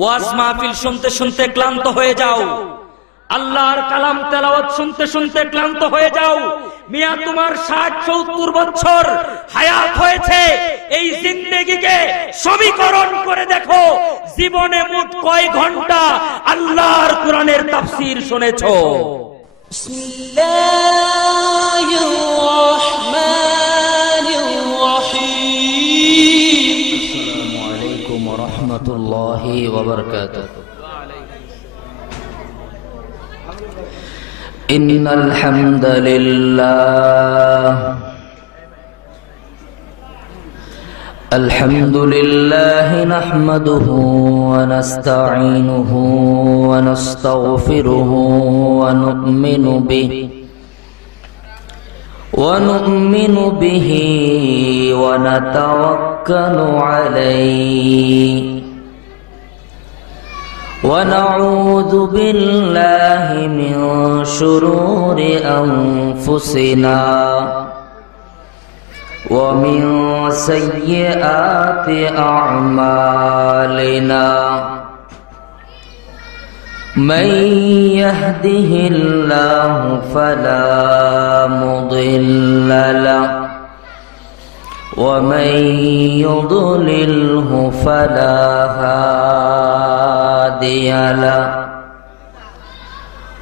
ওয়াজ মাহফিল শুনতে শুনতে ক্লান্ত হয়ে যাও, আল্লাহর কালাম তেলাওয়াত শুনতে শুনতে ক্লান্ত হয়ে যাও। মিয়া তোমার ৬০-৭০ বছর হায়াত হয়েছে, এই জিন্দেগিকে সমীকরণ করে দেখো, জীবনে মোট কয় ঘন্টা আল্লাহর কোরআনের তাফসীর শুনেছো? বিসমিল্লাহির রাহমানির রহিম। আসসালামু আলাইকুম ওয়া রাহমাতুল্লাহি ওয়া বারাকাতুহু। ইন্নাল হামদালিল্লাহ আলহামদুলিল্লাহি নাহমাদুহু ওয়া নাস্তাঈনুহু ওয়া নাস্তাগফিরুহু ওয়া নু'মিনু বিহি ওয়া নাতাওয়াক্কালু আলাইহি ونعوذ بالله من شرور أنفسنا ومن سيئات أعمالنا من يهده الله فلا مضل له ومن يضلله فلا هادي له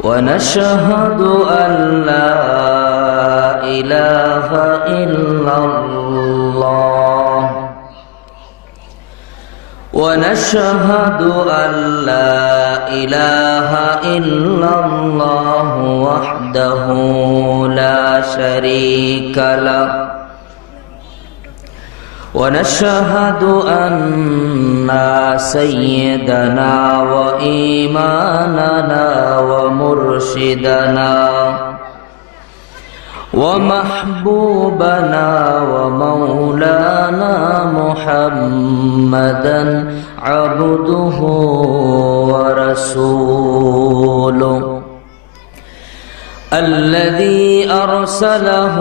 ونشهد أن لا إله إلا الله ونشهد أن لا إله إلا الله وحده لا شريك له ونشهد أن سيدنا وإمامنا ومرشدنا ومحبوبنا ومولانا محمدا عبده ورسوله الذي أرسله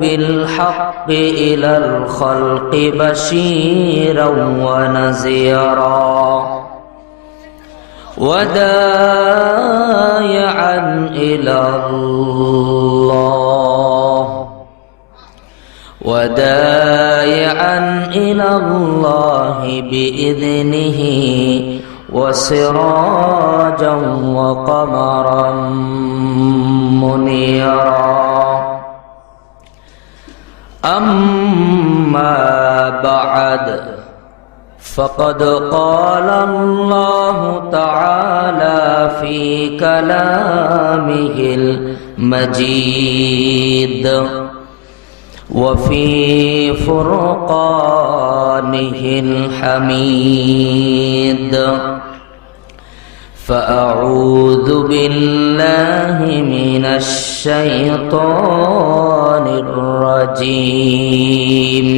بالحق إلى الخلق بشيرا ونذيرا وداعيا إلى الله بإذنه وسراجا وقمرا منيرا أما بعد فقد قال الله تعالى في كلامه المجيد وفي فرقانه الحميد فأعوذ بالله من الشيطان الرجيم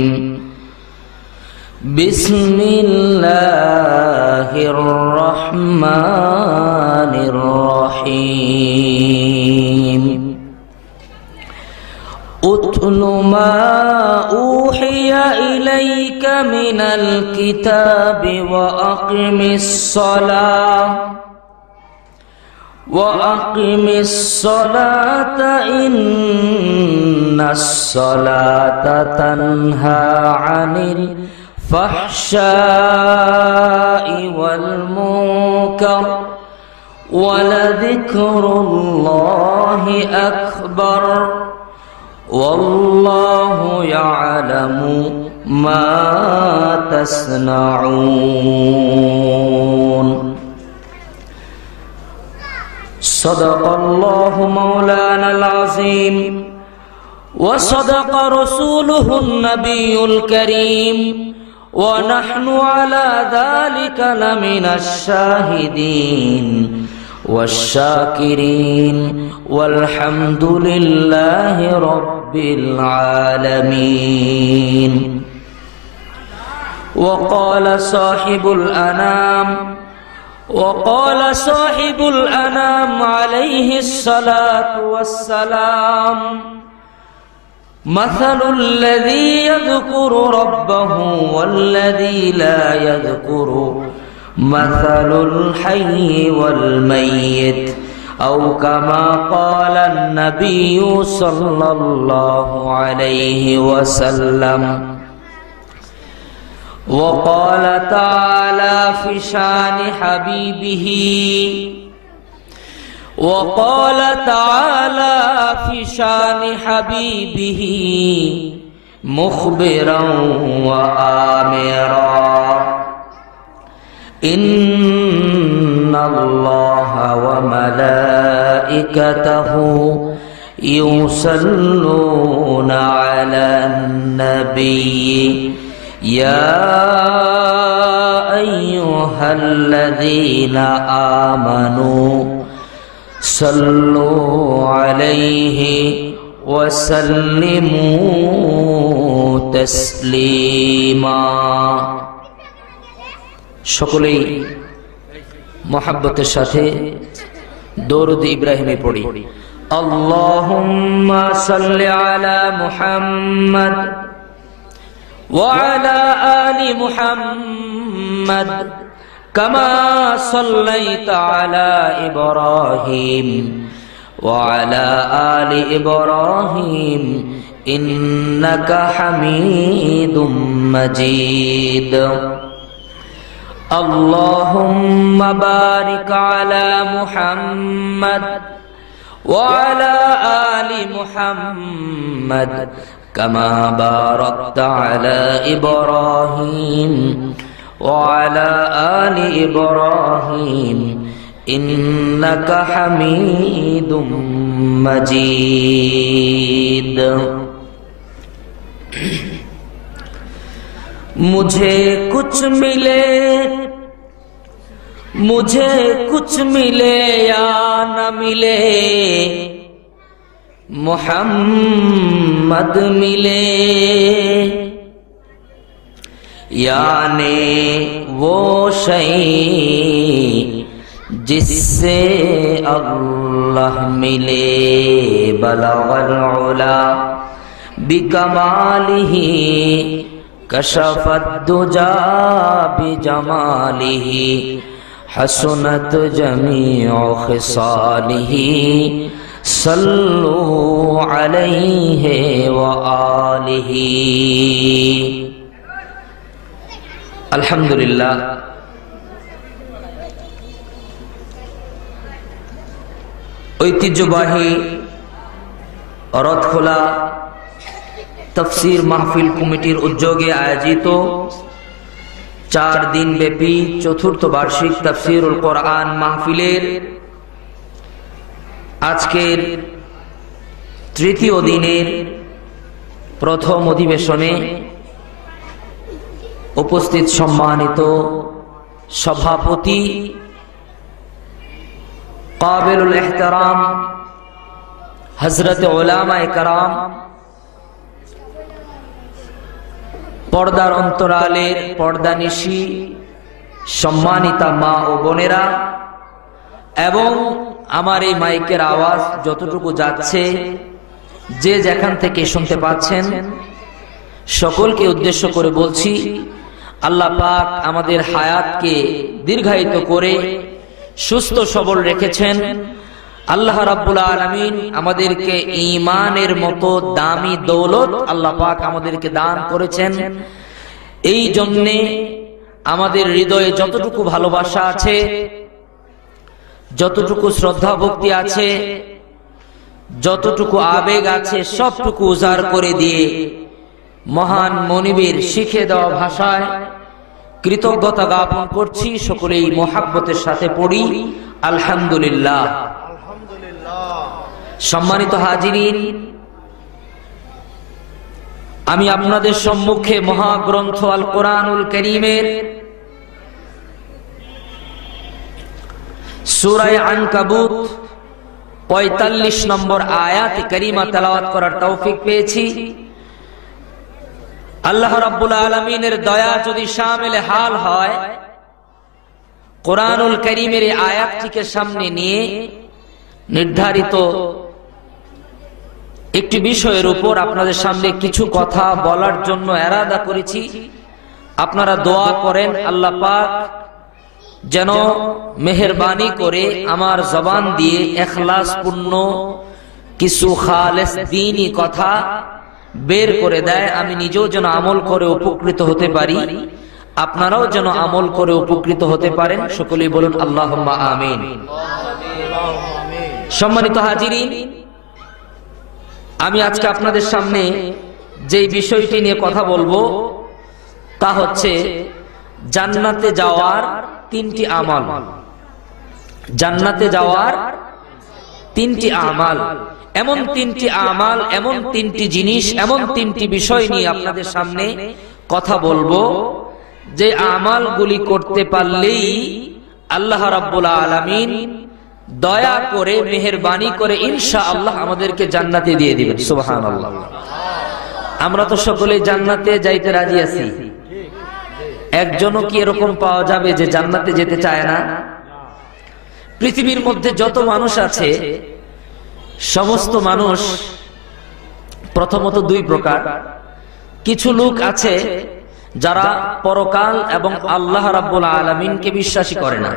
بسم الله الرحمن الرحيم أتل ما أوحي إليك من الكتاب وأقم الصلاة إن الصلاة تنهى عن الفحشاء والمنكر ولذكر الله أكبر والله يعلم ما تصنعون صدق الله مولانا العظيم وصدق رسوله النبي الكريم ونحن على ذلك لمن الشاهدين والشاكرين والحمد لله رب العالمين وقال صاحب الأنام عليه الصلاة والسلام مثل الذي يذكر ربه والذي لا يذكر مثل الحي والميت أو كما قال النبي صلى الله عليه وسلم وقال تعالى في شان حبيبه وقال تعالى في شان حبيبه مخبرا وآمرا إن الله وملائكته يصلون على النبي يا أيها الذين آمنوا صلوا عليه وسلموا تسليما সকলেই মহব্বতের সাথে দরুদ ইব্রাহিমে পড়ি আল্লাহুম্মা সাল্লি আলা মুহাম্মাদ ওয়া আলা আলি মুহাম্মাদ কামা সাল্লাইতা আলা ইব্রাহিম ওয়া আলা আলি ইব্রাহিম ইন্নাকা হামিদুম মাজিদ اللهم بارك على محمد وعلى آل محمد كما باركت على إبراهيم وعلى آل إبراهيم إنك حميد مجيد मुझे कुछ मिले या न मिले मोहम्मद मिले याने वो शय जिससे अल्लाह मिले बलगल उला बिकमालिही कशफत दुजा बिजमालिही हसनत जमीउ खिसालिही सल्लु अलैहि व आलिही। अल्हम्दुलिल्लाह ঐতিহ্যবাহী রথখোলা তফসির মাহফিল কমিটির উদ্যোগে আয়োজিত 4 দিন ব্যাপী চতুর্থ বার্ষিক তাফসীরুল কোরআন মাহফিলের আজকের তৃতীয় দিনের প্রথম অধিবেশনে উপস্থিত সম্মানিত সভাপতি কাবিলুল ইহতারাম হযরত উলামায়ে কেরাম, পর্দার অন্তরালের পর্দানিশী সম্মানিতা মা ও বোনেরা এবং আমার এই মাইকের আওয়াজ যতটুকু যাচ্ছে যে যেখান থেকে শুনতে পাচ্ছেন সকলকে উদ্দেশ্য করে বলছি, আল্লাহ পাক আমাদের হায়াতকে দীর্ঘায়িত করে সুস্থ সবল রেখেছেন। আল্লাহ রাব্বুল আলামিন আমাদেরকে ঈমানের মতো দামি দৌলত আল্লাহ পাক আমাদেরকে দান করেছেন। এই জন্যে আমাদের হৃদয়ে যতটুকু ভালোবাসা আছে, যতটুকু শ্রদ্ধা ভক্তি আছে, যতটুকু আবেগ আছে, সবটুকু উজাড় করে দিয়ে মহান মনিবের শিখে দেওয়া ভাষায় কৃতজ্ঞতা জ্ঞাপন করছি। সকলেই মোহাব্বতের সাথে পড়ি আলহামদুলিল্লাহ। সম্মানিত হাজিরিন, আমি আপনাদের সম্মুখে মহাগ্রন্থ আল কোরআনুল কারীমের সূরা আনকাবুত ৪৫ নম্বর আয়াত কারীমা তেলাওয়াত করার তৌফিক পেয়েছি। আল্লাহ রাব্বুল আলামিনের দয়া যদি শামিল হাল হয়, কোরআনুল কারীমের এই আয়াতটিকে সামনে নিয়ে নির্ধারিত একটি বিষয়ের উপর আপনাদের সামনে কিছু কথা বলার জন্য এরাদা করেছি। আপনারা দোয়া করেন আল্লাহ পাক যেন মেহেরবানি করে আমার জবান দিয়ে ইখলাস পূর্ণ কিছু খালেস দ্বীনি কথা বের করে দেয়, আমি নিজেও যেন আমল করে উপকৃত হতে পারি, আপনারাও যেন আমল করে উপকৃত হতে পারেন। সকলেই বলুন আল্লাহুম্মা আমিন। সম্মানিত হাজিরিন, আমি আজকে আপনাদের সামনে যে বিষয়টি নিয়ে কথা বলবো তা হচ্ছে জান্নাতে যাওয়ার তিনটি আমল। জান্নাতে যাওয়ার তিনটি আমল, এমন তিনটি আমল, এমন তিনটি জিনিস, এমন তিনটি বিষয় নিয়ে আপনাদের সামনে কথা বলবো যে আমলগুলি করতে পারলেই আল্লাহ রাব্বুল আলামিন দয়া করে মেহেরবানি করে ইনশাআল্লাহ আমাদেরকে জান্নাতে দিয়ে দিবেন। সুবহানাল্লাহ। আমরা তো সকলে জান্নাতে যাইতে রাজি আছি, একজনও কি এরকম পাওয়া যাবে যে জান্নাতে যেতে চায় না? পৃথিবীর মধ্যে যত মানুষ আছে সমস্ত মানুষ প্রথমত দুই প্রকার। কিছু লোক আছে যারা পরকাল এবং আল্লাহ রাব্বুল আলামিনকে বিশ্বাসী করে না,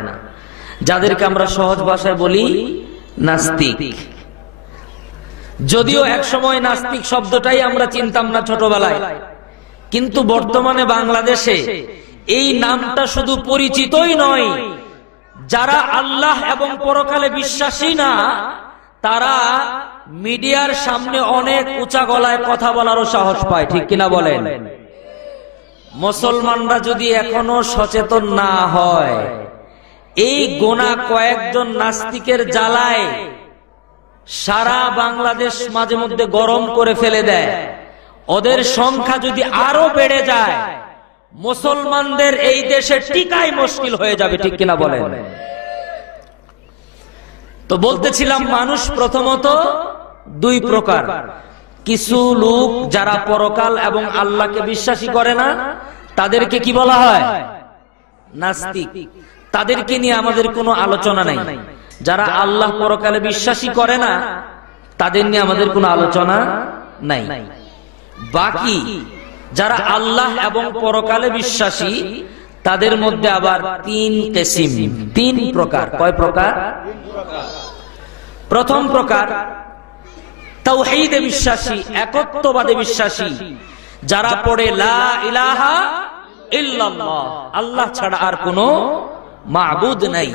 যাদেরকে আমরা সহজ ভাষায় বলি নাস্তিক। যদিও এক সময় নাস্তিক শব্দটাই আমরা চিনতাম না ছোটবেলায়, কিন্তু বর্তমানে বাংলাদেশে এই নামটা শুধু পরিচিতই নয়, যারা আল্লাহ এবং পরকালে বিশ্বাসী না তারা মিডিয়ার সামনে অনেক উঁচা গলায় কথা বলারও সাহস পায়। ঠিক কিনা বলেন? মুসলমানরা যদি এখনো সচেতন না হয়, এই গোনা কয়েকজন নাস্তিকের জ্বালায় সারা বাংলাদেশ মাঝে মধ্যে গরম করে ফেলে দেয়। ওদের সংখ্যা যদি আরো বেড়ে যায়, মুসলমানদের এই দেশে টিকাই মুশকিল হয়ে যাবে। ঠিক কিনা বলেন? তো বলতেছিলাম, মানুষ প্রথমত দুই প্রকার। কিছু লোক যারা পরকাল এবং আল্লাহকে বিশ্বাসী করে না, তাদেরকে কি বলা হয়? নাস্তিক। তাদেরকে নিয়ে আমাদের কোনো আলোচনা নাই। যারা আল্লাহ পরকালে বিশ্বাসী করে না তাদের নিয়ে আমাদের কোনো আলোচনা নাই। বাকি যারা আল্লাহ এবং পরকালে বিশ্বাসী তাদের মধ্যে আবার তিন কিসিম, তিন প্রকার। কয় প্রকার? প্রথম প্রকার তাওহীদে বিশ্বাসী, একত্ববাদে বিশ্বাসী, যারা পড়ে লা ইলাহা ইল্লাল্লাহ, আল্লাহ ছাড়া আর কোনো মাবুদ নাই,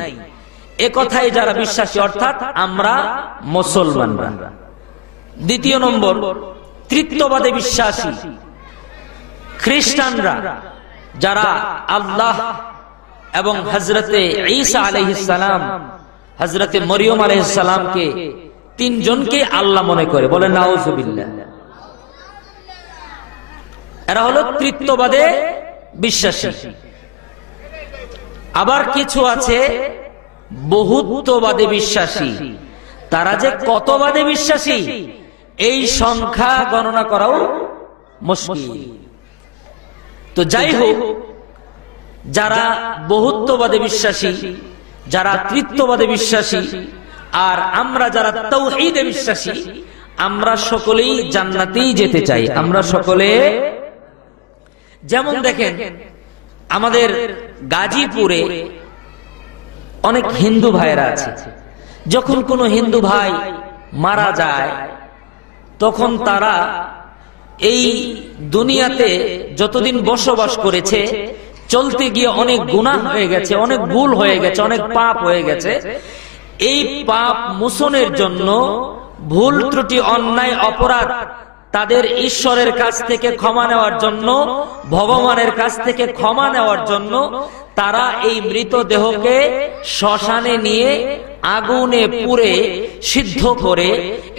এ কথাই যারা বিশ্বাসী, অর্থাৎ আমরা মুসলমানরা। দ্বিতীয় নম্বর তৃতীয়বাদে বিশ্বাসী, খ্রিস্টানরা, যারা আল্লাহ এবং হযরতে ঈসা আলাইহিস সালাম, হযরতে মরিয়ম আলাইহিস সালামকে তিনজনকে আল্লাহ মনে করে। বলেন নাউযুবিল্লাহ। এরা হলো তৃতীয়বাদে বিশ্বাসী। আবার কিছু আছে বহুত্ববাদে বিশ্বাসী। তারা যে কতবাদে বিশ্বাসী এই সংখ্যা গণনা করাও মুশকিল। তো যাই হোক, যারা বহুত্ববাদে বিশ্বাসী, যারা তৃতীয়বাদে বিশ্বাসী, আর আমরা যারা তাওহীদে বিশ্বাসী, আমরা সকলেই জান্নাতেই যেতে চাই। আমরা সকলে, যেমন দেখেন আমাদের গাজীপুরে অনেক হিন্দু ভাইরা আছে। যখন কোনো হিন্দু ভাই মারা যায় তখন তারা এই দুনিয়াতে যতদিন বসবাস করেছে, চলতে গিয়ে অনেক গুনাহ হয়ে গেছে, অনেক ভুল হয়ে গেছে, অনেক পাপ হয়ে গেছে। এই পাপ মোচনের জন্য, ভুল ত্রুটি অন্যায় অপরাধ তাদের ঈশ্বরের কাছ থেকে ক্ষমা নেওয়ার জন্য, ভগবানের কাছ থেকে ক্ষমা নেওয়ার জন্য তারা এই মৃতদেহকে শ্মশানে নিয়ে আগুনে পুড়ে সিদ্ধ করে,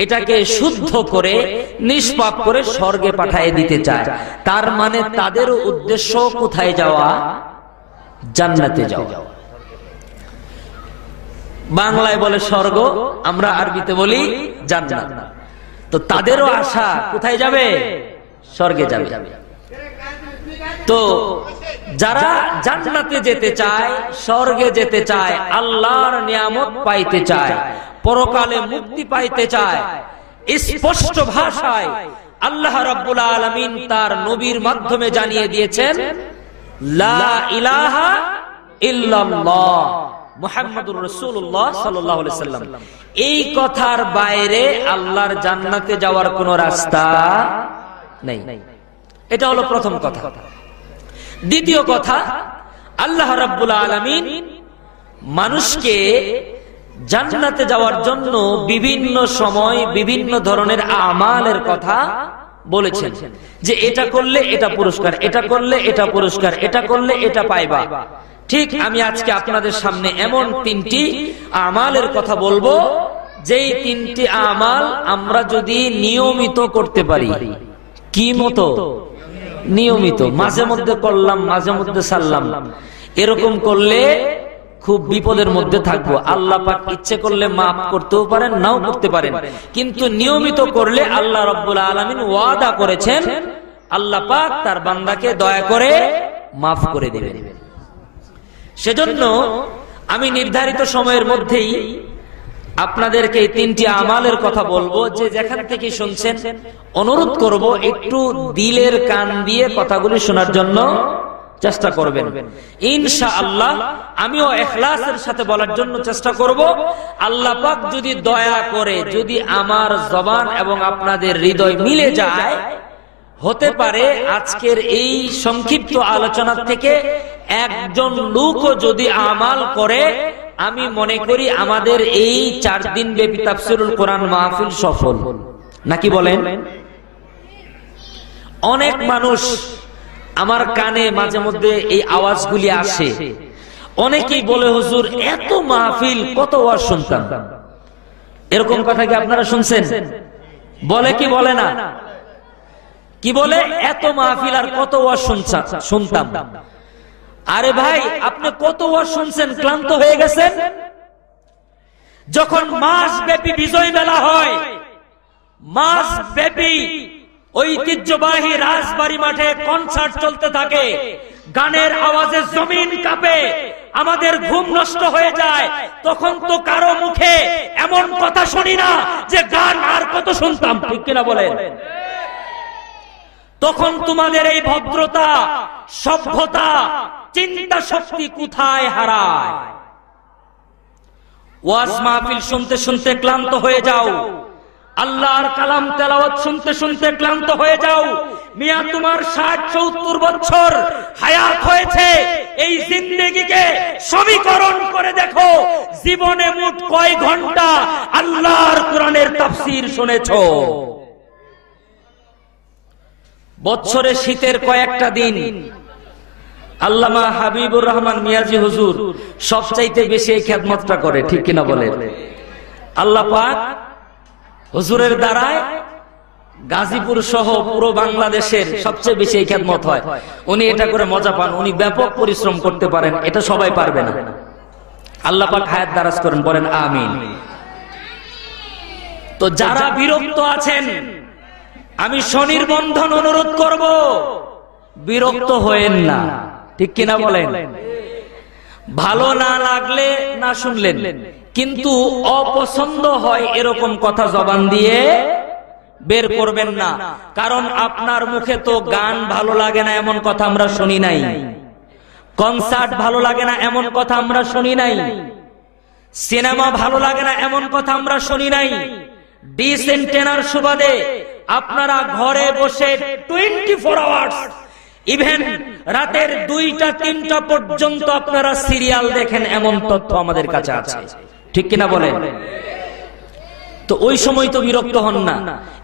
এটাকে শুদ্ধ করে, নিষ্পাপ করে স্বর্গে পাঠিয়ে দিতে চায়। তার মানে তাদেরও উদ্দেশ্য কোথায় যাওয়া? জান্নাতে যাওয়া। বাংলায় বলে স্বর্গ, আমরা আরবিতে বলি জান্নাত। তো তাদেরও আশা কোথায় যাবে? স্বর্গে যাবে। তো যারা জান্নাতে যেতে চায়, স্বর্গে যেতে চায়, আল্লাহর নিয়ামত পাইতে চায়, পরকালে মুক্তি পাইতে চায়, স্পষ্ট ভাষায় আল্লাহ রাব্বুল আলামিন তার নবীর মাধ্যমে জানিয়ে দিয়েছেন লা ইলাহা ইল্লাল্লাহ মুহাম্মাদুর রাসূলুল্লাহ সাল্লাল্লাহু আলাইহি সাল্লাম। এই কথার বাইরে আল্লাহর জান্নাতে যাওয়ার কোনো রাস্তা নেই। এটা হলো প্রথম কথা। দ্বিতীয় কথা, আল্লাহ রাব্বুল আলামিন মানুষকে জান্নাতে যাওয়ার জন্য বিভিন্ন সময় বিভিন্ন ধরনের আমালের কথা বলেছেন, যে এটা করলে এটা পুরস্কার, এটা করলে এটা পুরস্কার, এটা করলে এটা পাইবা। ঠিক আমি আজকে আপনাদের সামনে এমন তিনটি আমালের কথা বলবো, যেই তিনটি আমাল আমরা যদি নিয়মিত করতে পারি, কি মতো নিয়মিত, মাঝে মধ্যে করলাম মাঝে মধ্যে ছাড়লাম, এরকম করলে খুব বিপদের মধ্যে থাকবো। আল্লাহ পাক ইচ্ছে করলে মাফ করতেও পারেন, নাও করতে পারেন, কিন্তু নিয়মিত করলে আল্লাহ রাব্বুল আলামিন ওয়াদা করেছেন আল্লাহ পাক তার বান্দাকে দয়া করে মাফ করে দিবেন। সেজন্য আমি নির্ধারিত সময়ের মধ্যেই আপনাদেরকে এই তিনটি আমালের কথা বলবো, যে যেখান থেকে শুনছেন অনুরোধ করব একটু দিলের কান দিয়ে কথাগুলি শোনার জন্য চেষ্টা করবেন ইনশাআল্লাহ। আমিও ইখলাসের সাথে বলার জন্য চেষ্টা করব। আল্লাহ পাক যদি দয়া করে, যদি আমার জবান এবং আপনাদের হৃদয় মিলে যায়, হতে পারে আজকের এই সংক্ষিপ্ত আলোচনা থেকে একজন লোকও যদি আমাল করে, আমি মনে করি আমাদের এই 4 দিন ব্যাপী তাফসীরুল কোরআন মাহফিল সফল। নাকি বলেন? অনেক মানুষ আমার কানে মাঝে মধ্যে এই আওয়াজগুলি আসে, অনেকেই বলে হুজুর এত মাহফিল কত ওয়াজ শুনতাম। এরকম কথা কি আপনারা শুনছেন? বলে কি বলে না? কি বলে? এত মাহফিল আর কত ওয়াজ শুনতাম। আরে ভাই, আপনি কত ওয়াজ শুনছেন, ক্লান্ত হয়ে গেছেন? যখন মাস ব্যাপী বিজয় মেলা হয়, মাস ব্যাপী ঐতিহ্যবাহী রাজবাড়ী মাঠে কনসার্ট চলতে থাকে, গানের আওয়াজে জমিন কাঁপে, আমাদের ঘুম নষ্ট হয়ে যায়, তখন তো কারো মুখে এমন কথা শুনি না যে গান আর কত শুনতাম। ঠিক কিনা বলেন? তখন তোমাদের এই ভদ্রতা, সভ্যতা, চিন্তা শক্তি কোথায় হারায়? ওয়াজ মাহফিল শুনতে শুনতে ক্লান্ত হয়ে যাও, আল্লাহর কালাম তেলাওয়াত শুনতে শুনতে ক্লান্ত হয়ে যাও। মিয়া তোমার 60-70 বছর হায়াত হয়েছে, এই জিন্দেগিকে সমীকরণ করে দেখো, জীবনে মোট কয় ঘন্টা আল্লাহর কোরআনের তাফসীর শুনেছো? বছরে শীতের কয়েকটা দিন আল্লামা হাবিবুর রহমান মিয়াজি হুজুর সবচাইতে বেশি এই খেদমতটা করে। ঠিক কিনা বলেন? আল্লাহ পাক হুজুরের দ্বারায় গাজীপুর সহ পুরো বাংলাদেশের সবচেয়ে বেশি এই খেদমত হয়। উনি এটা করে মজা পান, উনি ব্যাপক পরিশ্রম করতে পারেন, এটা সবাই পারবে না। আল্লাহ পাক হায়াত দারাজ করেন, বলেন আমিন। তো যারা বিরক্ত আছেন, আমি স্বনির্বন্ধন অনুরোধ করব, বিরক্ত হয়েন না। ঠিক কিনা বলেন? ভালো না লাগলে না শুনলেন, কিন্তু অপছন্দ হয় এরকম কথা জবান দিয়ে বের করবেন না। কারণ আপনার মুখে তো গান ভালো লাগে না এমন কথা আমরা শুনি নাই, কনসার্ট ভালো লাগে না এমন কথা আমরা শুনি নাই, সিনেমা ভালো লাগে না এমন কথা আমরা শুনি নাই। ডিশ এন্টেনার সুবাদে আপনারা ঘরে বসে 24 আওয়ার্স, ইভেন রাতের 2টা-3টা পর্যন্ত আপনারা সিরিয়াল দেখেন, এমন তথ্য আমাদের কাছে আছে। ঠিক কিনা বলেন? তো ওই সময় তো বিরক্ত হন না,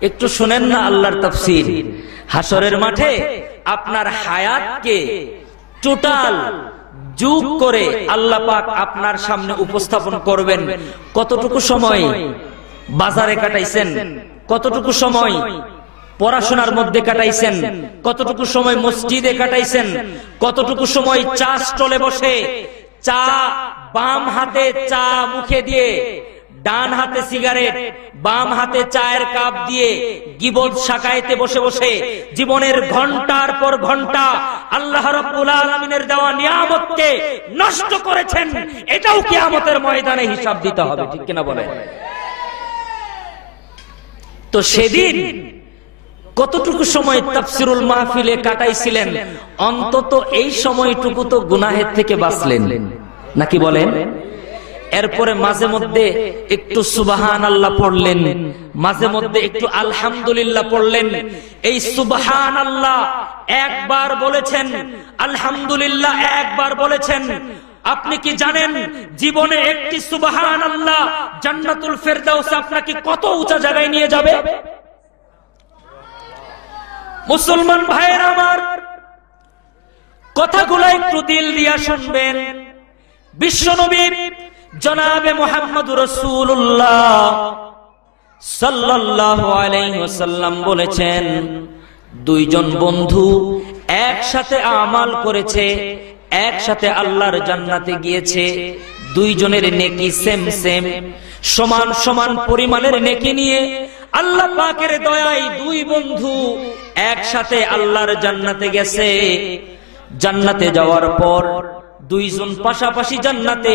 একটু শুনেন না আল্লাহর তাফসীর। হাসরের মাঠে আপনার হায়াতকে টোটাল যোগ করে আল্লাহ পাক আপনার সামনে উপস্থাপন করবেন। কতটুকু সময় বাজারে কাটাইছেন, কতটুকু সময় পড়াশোনার মধ্যে কাটাইছেন, কতটুকু সময় মসজিদে কাটাইছেন, কতটুকু সময় চা স্টলে বসে চা, বাম হাতে চা মুখে দিয়ে, ডান হাতে সিগারেট, বাম হাতে চায়ের কাপ দিয়ে গীবত শাকায়েতে বসে বসে জীবনের ঘন্টার পর ঘন্টা আল্লাহ রাব্বুল আলামিনের দেওয়া নিয়ামতকে নষ্ট করেছেন। এটাও কিয়ামতের ময়দানে হিসাব দিতে হবে। ঠিক কিনা বলেন? তো সেদিন কতটুকু সময় তাফসিরুল মাহফিলে কাটাইছিলেন, অন্তত এই সময়টুকু তো গুনাহের থেকে বাঁচলেন নাকি বলেন? এরপরে মাঝে মধ্যে একটু সুবহানাল্লাহ পড়লেন, মাঝে মধ্যে একটু আলহামদুলিল্লাহ পড়লেন। এই সুবহানাল্লাহ একবার বলেছেন, আলহামদুলিল্লাহ একবার বলেছেন। আপনি কি জানেন জীবনে একটি সুবহানাল্লাহ জান্নাতুল ফেরদাউস আপনাকে কত উঁচা জায়গায় নিয়ে যাবে? মুসলমান ভাইয়েরা আমার, কথাগুলো একটু দিল দিয়া শুনবেন। বিশ্বনবী জনাবে মুহাম্মদুর রাসূলুল্লাহ সাল্লাল্লাহু আলাইহি ওয়াসাল্লাম বলেছেন, দুইজন বন্ধু একসাথে আমাল করেছে, একসাথে আল্লাহর জান্নাতে গিয়েছে। দুইজনের নেকি সেম সেম, সমান সমান পরিমাণের নেকি নিয়ে আল্লাহ পাকের দয়ায় দুই বন্ধু একসাথে আল্লাহর জান্নাতে গেছে। জান্নাতে যাওয়ার পর দুইজন পাশাপাশি জান্নাতে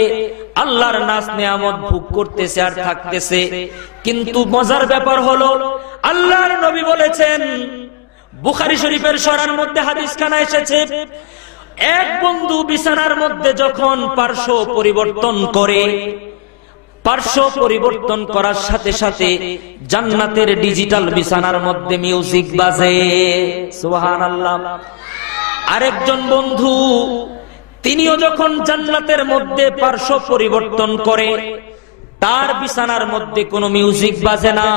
আল্লাহর নাজ নিয়ামত ভোগ করতেছে আর থাকতেছে। কিন্তু মজার ব্যাপার হলো, আল্লাহর নবী বলেছেন, বুখারী শরীফের সরার মধ্যে হাদিসখানা এসেছে, এক বন্ধু বিছানার মধ্যে যখন পার্শ্ব পরিবর্তন করে, পার্শ্ব পরিবর্তন করার সাথে সাথে জান্নাতের ডিজিটাল বিছানার মধ্যে মিউজিক বাজে। সুবহানাল্লাহ। আরেকজন বন্ধু তিনিও যখন জান্নাতের মধ্যে পার্শ্ব পরিবর্তন করে, তার বিছানার মধ্যে কোনো মিউজিক বাজে না।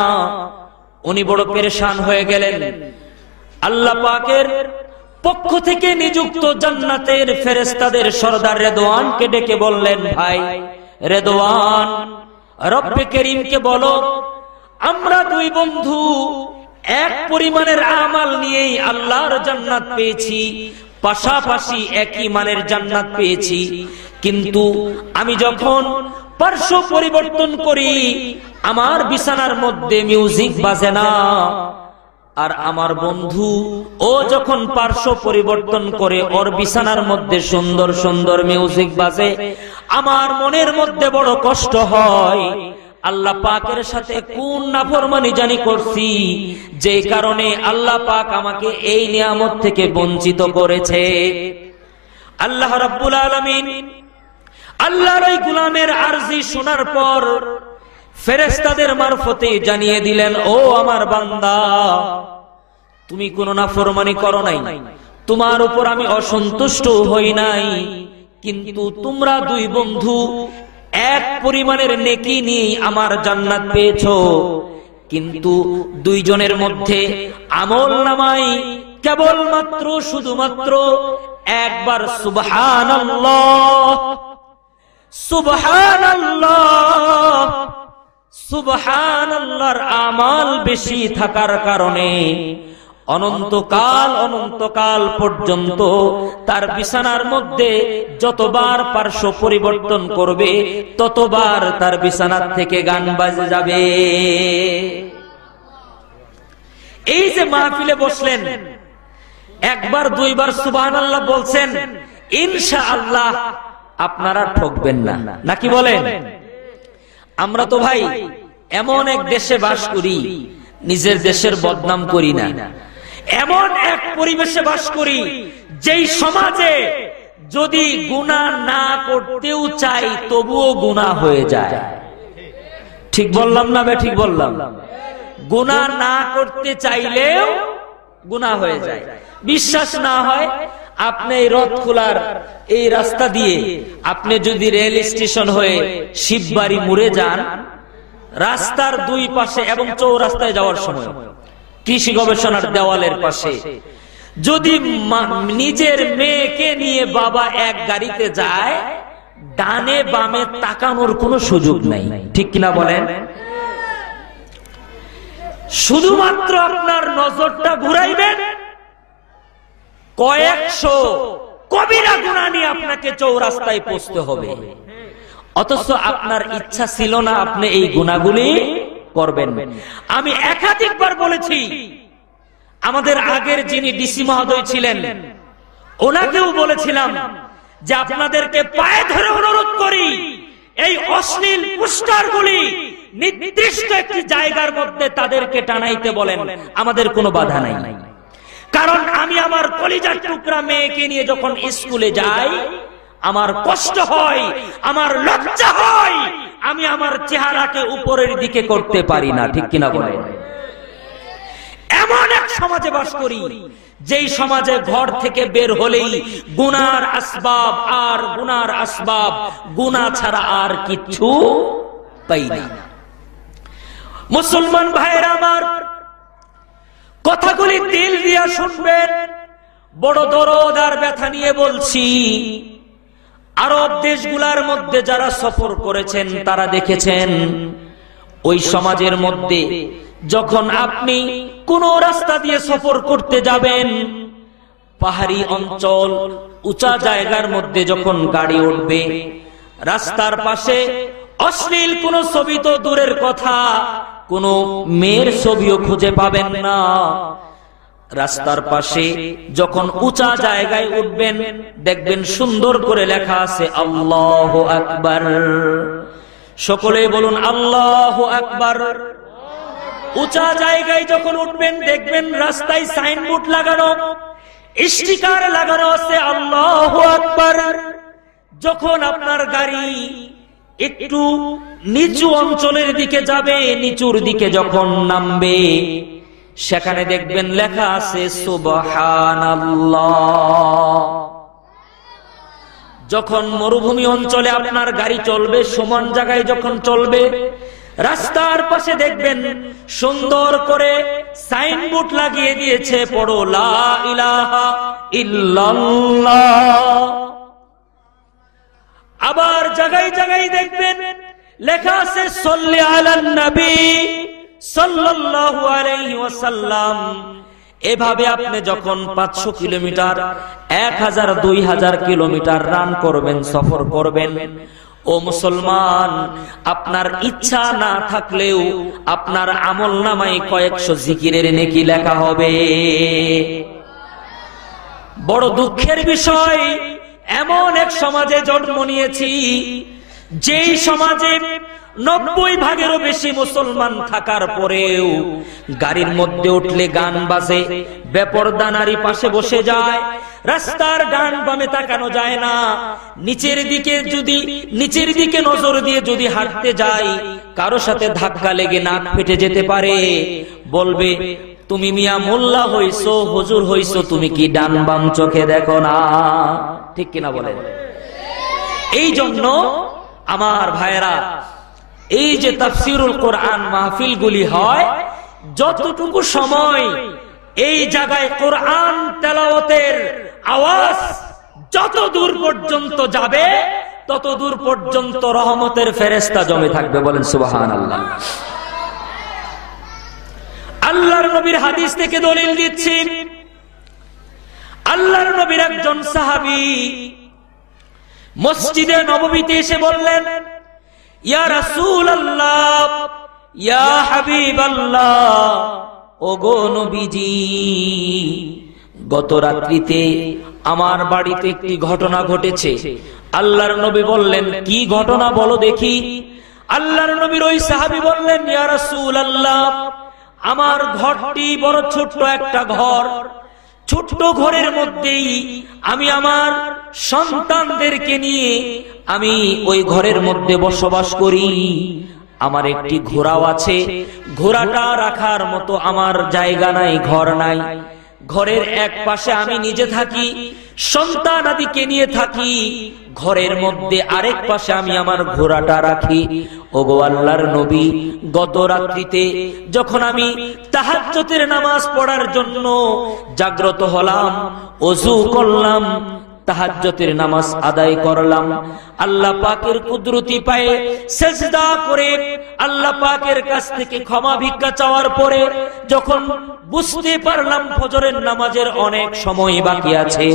উনি বড় পেরেশান হয়ে গেলেন। আল্লাহ পাকের পক্ষ থেকে নিযুক্ত জান্নাতের ফেরেশতাদের সরদার রেদওয়ানকে ডেকে বললেন, ভাই রেদওয়ান, রব্বে করিমকে বলো আমরা দুই বন্ধু এক পরিমাণের আমাল নিয়েই আল্লাহর জান্নাত পেয়েছি, পাশাপাশি একই মানের জান্নাত পেয়েছি, কিন্তু আমি যখন পার্শ্ব পরিবর্তন করি আমার বিছানার মধ্যে মিউজিক বাজে না। আর আমার বন্ধু ও যখন পার্শ্ব পরিবর্তন করে ওর বিছানার মধ্যে সুন্দর সুন্দর মিউজিক বাজে, আমার মনের মধ্যে বড় কষ্ট হয়। আল্লাহ পাকের সাথে কোন নাফরমানি জানি করছি, যে কারণে আল্লাহ পাক আমাকে এই নিয়ামত থেকে বঞ্চিত করেছে। আল্লাহ রাব্বুল আলামিন আল্লাহর ওই গোলামের আরজি শোনার পর ফেরেশতাদের মারফতে জানিয়ে দিলেন, ও আমার বান্দা, তুমি কোন নাফরমানি করো নাই, তোমার উপর আমি অসন্তুষ্ট হই নাই, কিন্তু তোমরা দুই বন্ধু এক পরিমাণের নেকি নিয়ে আমার জান্নাত পেয়েছো। কিন্তু দুইজনের মধ্যে আমল নামাই কেবলমাত্র শুধুমাত্র একবার সুবহানাল্লাহ সুবহানাল্লাহ সুবহানাল্লাহর আমাল বেশি থাকার কারণে অনন্তকাল পর্যন্ত তার বিছানার মধ্যে যতবার পার্শ্ব পরিবর্তন করবে ততবার তার বিছানার থেকে গান বাজে যাবে। এই যে মাহফিলে বসলেন, একবার দুইবার সুবহানাল্লাহ বলছেন, ইনশাআল্লাহ আপনারা ঠকবেন না, নাকি বলেন? আমরা তো ভাই এমন এক দেশে বাস করি, নিজের দেশের বদনাম করি না, এমন এক পরিবেশে বাস করি যেই সমাজে যদি গুনাহ না করতেও চাই তবুও গুনাহ হয়ে যায়। ঠিক বললাম না? ঠিক বললাম। গুনাহ না করতে চাইলেও গুনাহ হয়ে যায়। বিশ্বাস না হয়, আপনি এই রথখোলার এই রাস্তা দিয়ে আপনি যদি রেল স্টেশন হয়ে শিববাড়ি মুড়ে যান, রাস্তার দুই পাশে এবং চৌরাস্তায় যাওয়ার সময় কৃষি গবেষণার দেওয়ালের পাশে যদি নিজের মেয়েকে নিয়ে বাবা এক গাড়িতে যায়, ডানে বামে তাকানোর কোনো সুযোগ নাই। ঠিক কিনা বলেন? শুধুমাত্র আপনার নজরটা ঘুরাইবেন, কয়েকশো কবিরা গুনাহ নিয়ে আপনাকে চৌরাস্তায় পৌঁছতে হবে, অথচ আপনার ইচ্ছা ছিল না আপনি এই গুনাহগুলি করবেন। আমি একাধিকবার বলেছি, আমাদের আগের যিনি ডিসি মহোদয় ছিলেন ওনাকেও বলেছিলাম যে আপনাদেরকে পায়ে ধরে অনুরোধ করি, এই অশ্লীল পোস্টারগুলি নির্দিষ্ট একটি জায়গার মধ্যে তাদেরকে টানাইতে বলেন, আমাদের কোনো বাধা নাই। কারণ আমি আমার কলিজার টুকরা মেয়েকে নিয়ে যখন স্কুলে যাই, আমার কষ্ট হয়, আমার লজ্জা হয়, আমি আমার চেহারাকে উপরের দিকে করতে পারি না, ঠিক কিনা বলেন? এমন এক সমাজে বাস করি যেই সমাজে ঘর থেকে বের হলেই গুনার আসবাব আর গুনার আসবাব, গুনাহ ছাড়া আর কিচ্ছু পাই না। মুসলমান ভাইরা আমার, কথাগুলি দিল দিয়া শুনবেন, বড় দরদ আর ব্যথা নিয়ে বলছি। আরব দেশগুলোর মধ্যে যারা সফর করেছেন তারা দেখেছেন, ওই সমাজের মধ্যে যখন আপনি কোন রাস্তা দিয়ে সফর করতে যাবেন, পাহাড়ি অঞ্চল, উঁচা জায়গার মধ্যে যখন গাড়ি উঠবে, রাস্তার পাশে অশ্লীল কোন ছবি তো দূরের কথা, কোন মেয়ের ছবিও খুঁজে পাবেন না। রাস্তার পাশে যখন উঁচা জায়গায় উঠবেন, দেখবেন সুন্দর করে লেখা আছে আল্লাহু আকবার। সকলে বলুন আল্লাহু আকবার। উঁচা জায়গায় যখন উঠবেন, দেখবেন রাস্তায় সাইনবোর্ড লাগানো, স্টিকার লাগানো আছে আল্লাহু আকবার। যখন আপনার গাড়ি একটু নিচু অঞ্চলের দিকে যাবে, নিচুর দিকে যখন নামবে, সেখানে দেখবেন লেখা আছে সুবহানাল্লাহ। যখন মরুভূমি অঞ্চলে আপনার গাড়ি চলবে, সমান জায়গায় যখন চলবে, রাস্তার পাশে দেখবেন সুন্দর করে সাইনবোর্ড লাগিয়ে দিয়েছে, পড়ো লা ইলাহা ইল্লাল্লাহ। আবার জায়গায় জায়গায় দেখবেন লেখা আছে সাল্লি আলান নবী সাল্লাল্লাহু আলাইহি ওয়াসাল্লাম। এভাবে আপনি যখন 500 কিলোমিটার, 1000, 2000 কিলোমিটার রান করবেন, সফর করবেন, ও মুসলমান, আপনার ইচ্ছা না থাকলেও আপনার আমলনামায় কয়েকশো জিকিরের নেকি লেখা হবে। বড় দুঃখের বিষয়, এমন এক সমাজে জন্ম নিয়েছি যেই সমাজে 90% বেশি মুসলমান থাকার পরেও গাড়ির মধ্যে উঠলে গান বাজে, বেপরদা নারী পাশে বসে যায়, রাস্তার ডান বামে তাকানো যায় না, নিচের দিকে নজর দিয়ে যদি হাঁটতে যাই, কারো সাথে ধাক্কা লেগে নাক ফেটে যেতে পারে। বলবে, তুমি মিয়া মোল্লা হইছো, হুজুর হইছো, তুমি কি ডান বাম চোখে দেখো না? ঠিক কিনা বলেন? এই জন্য আমার ভাইয়েরা, এই যে তাফসীরুল কোরআন মাহফিলগুলি হয়, যতটুকু সময় এই জায়গায় কোরআন তেলাওয়াতের আওয়াজ যত দূর পর্যন্ত যাবে, তত দূর পর্যন্ত রহমতের ফেরেশতা জমে থাকবে। বলেন সুবহানাল্লাহ। আল্লাহর নবীর হাদিস থেকে দলিল দিচ্ছি। আল্লাহর নবীর একজন সাহাবী মসজিদে নববীতে এসে বললেন, ইয়া রাসূলুল্লাহ, ইয়া হাবিবাল্লাহ, ওগো নবীজি, গত রাত্রিতে আমার বাড়িতে একটি ঘটনা ঘটেছে। আল্লাহর নবী বললেন, কি ঘটনা বলো দেখি। আল্লাহর নবীর ওই সাহাবী বললেন, ইয়া রাসূলুল্লাহ, আমার ঘরটি বড় ছোট্ট একটা ঘর, ছোট্ট ঘরের মধ্যেই আমি আমার সন্তানদেরকে নিয়ে আমি ওই ঘরের মধ্যে বসবাস করি। আমার একটি ঘোড়াও আছে, ঘোড়াটা রাখার মতো আমার জায়গা নাই, ঘর নাই। ঘরের এক পাশে আমি নিজে থাকি, সন্তান আদিকে নিয়ে থাকি, ঘরের মধ্যে আরেক পাশে আমি আমার ঘোড়াটা রাখি। ওগো আল্লাহর নবী, গত রাত্রিতে যখন আমি তাহাজ্জুদের নামাজ পড়ার জন্য জাগ্রত হলাম, ওযু করলাম, তাহাজ্জুদের নামাজ আদায় করলাম, আল্লাহ পাকের কুদরতি পায়ে সিজদা করে আল্লাহ পাকের কাছ থেকে ক্ষমা ভিক্ষা চাওয়ার পরে যখন বুঝতে পারলাম ফজরের নামাজের অনেক সময় বাকি আছে,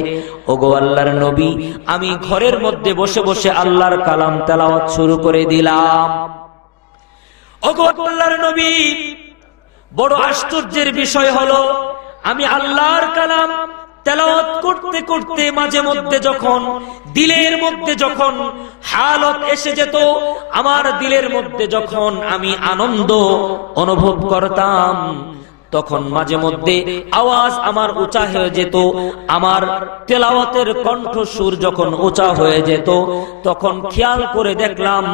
ওগো আল্লাহর নবী, আমি ঘরের মধ্যে বসে বসে আল্লাহর কালাম তেলাওয়াত শুরু করে দিলাম। ওগো আল্লাহর নবী, বড় আশ্চর্যের বিষয় হলো, আমি আল্লাহর কালাম তেলাওয়াত করতে করতে মাঝে মধ্যে যখন দিলের মধ্যে যখন হালত এসে যেত, আমার দিলের মধ্যে যখন আমি আনন্দ অনুভব করতাম, তখন মাঝে মধ্যে আওয়াজ আমার উঁচা হয়ে যেত, আমার তেলাওয়াতের কণ্ঠস্বর যখন উঁচা হয়ে যেত, তখন খেয়াল করে দেখলাম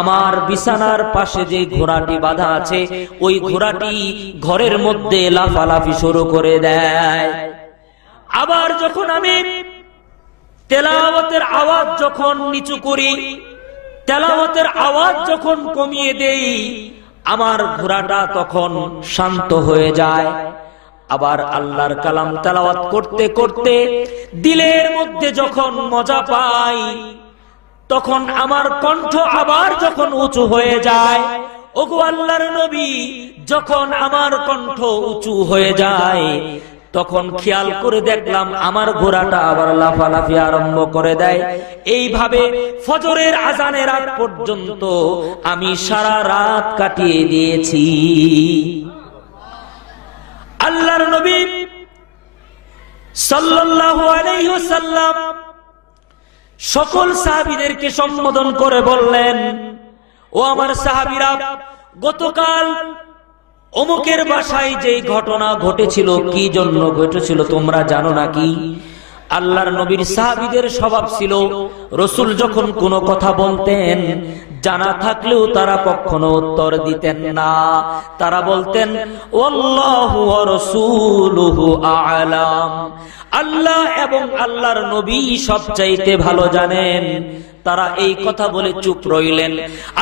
আমার বিছানার পাশে যে ঘোড়াটি বাঁধা আছে, ওই ঘোড়াটি ঘরের মধ্যে লাফালাফি শুরু করে দেয়। আবার যখন আমি তেলাওয়াতের আওয়াজ যখন নিচু করি, তেলাওয়াতের আওয়াজ যখন কমিয়ে দেই, আমার ঘোড়াটা তখন শান্ত হয়ে যায়। আবার আল্লাহর কালাম তেলাওয়াত করতে করতে দিলের মধ্যে যখন মজা পাই, তখন আমার কণ্ঠ আবার যখন উঁচু হয়ে যায়। ওগো আল্লাহর নবী, যখন আমার কণ্ঠ উঁচু হয়ে যায়, তখন খেয়াল করে দেখলাম আমার ঘোড়াটা আবার লাফালাফি আরম্ভ করে দেয়। এইভাবে ফজরের আজানের আগ পর্যন্ত আমি সারা রাত কাটিয়ে দিয়েছি। আল্লাহর নবী সাল্লাল্লাহু আলাইহি ওয়াসাল্লাম সকল সাহাবীদেরকে সম্বোধন করে বললেন, ও আমার সাহাবীরা, গতকাল অমুকের বাসায় যেই ঘটনা ঘটেছিল, কি জন্য ঘটেছিল তোমরা জানো নাকি? আল্লাহর নবীর সাহাবীদের স্বভাব ছিল, রাসূল যখন কোনো কথা বলতেন, জানা থাকলেও তারা কখনো উত্তর দিতেন না। তারা বলতেন, আল্লাহু ওয়া রাসূলুহু আ'লাম, আল্লাহ এবং আল্লাহর নবী সবচাইতে ভালো জানেন। তারা এই কথা বলে চুপ রইলেন।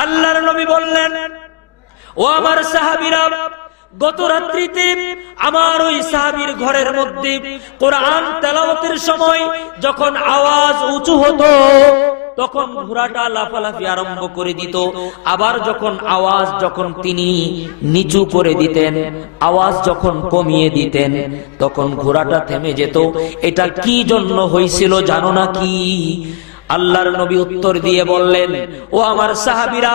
আল্লাহর নবী বললেন, ও আমার সাহাবীরা, গত রাত্রিতে আমার ওই সাহাবীর ঘরের মধ্যে কোরআন তেলাওয়াতের সময় যখন আওয়াজ উঁচু হতো, তখন ঘোড়াটা লাফালাফি আরম্ভ করে দিত। আবার যখন আওয়াজ যখন তিনি নিচু করে দিতেন, আওয়াজ যখন কমিয়ে দিতেন, তখন ঘোড়াটা থেমে যেত। এটা কি জন্য হয়েছিল জানো নাকি? আল্লাহর নবী উত্তর দিয়ে বললেন, ও আমার সাহাবীরা,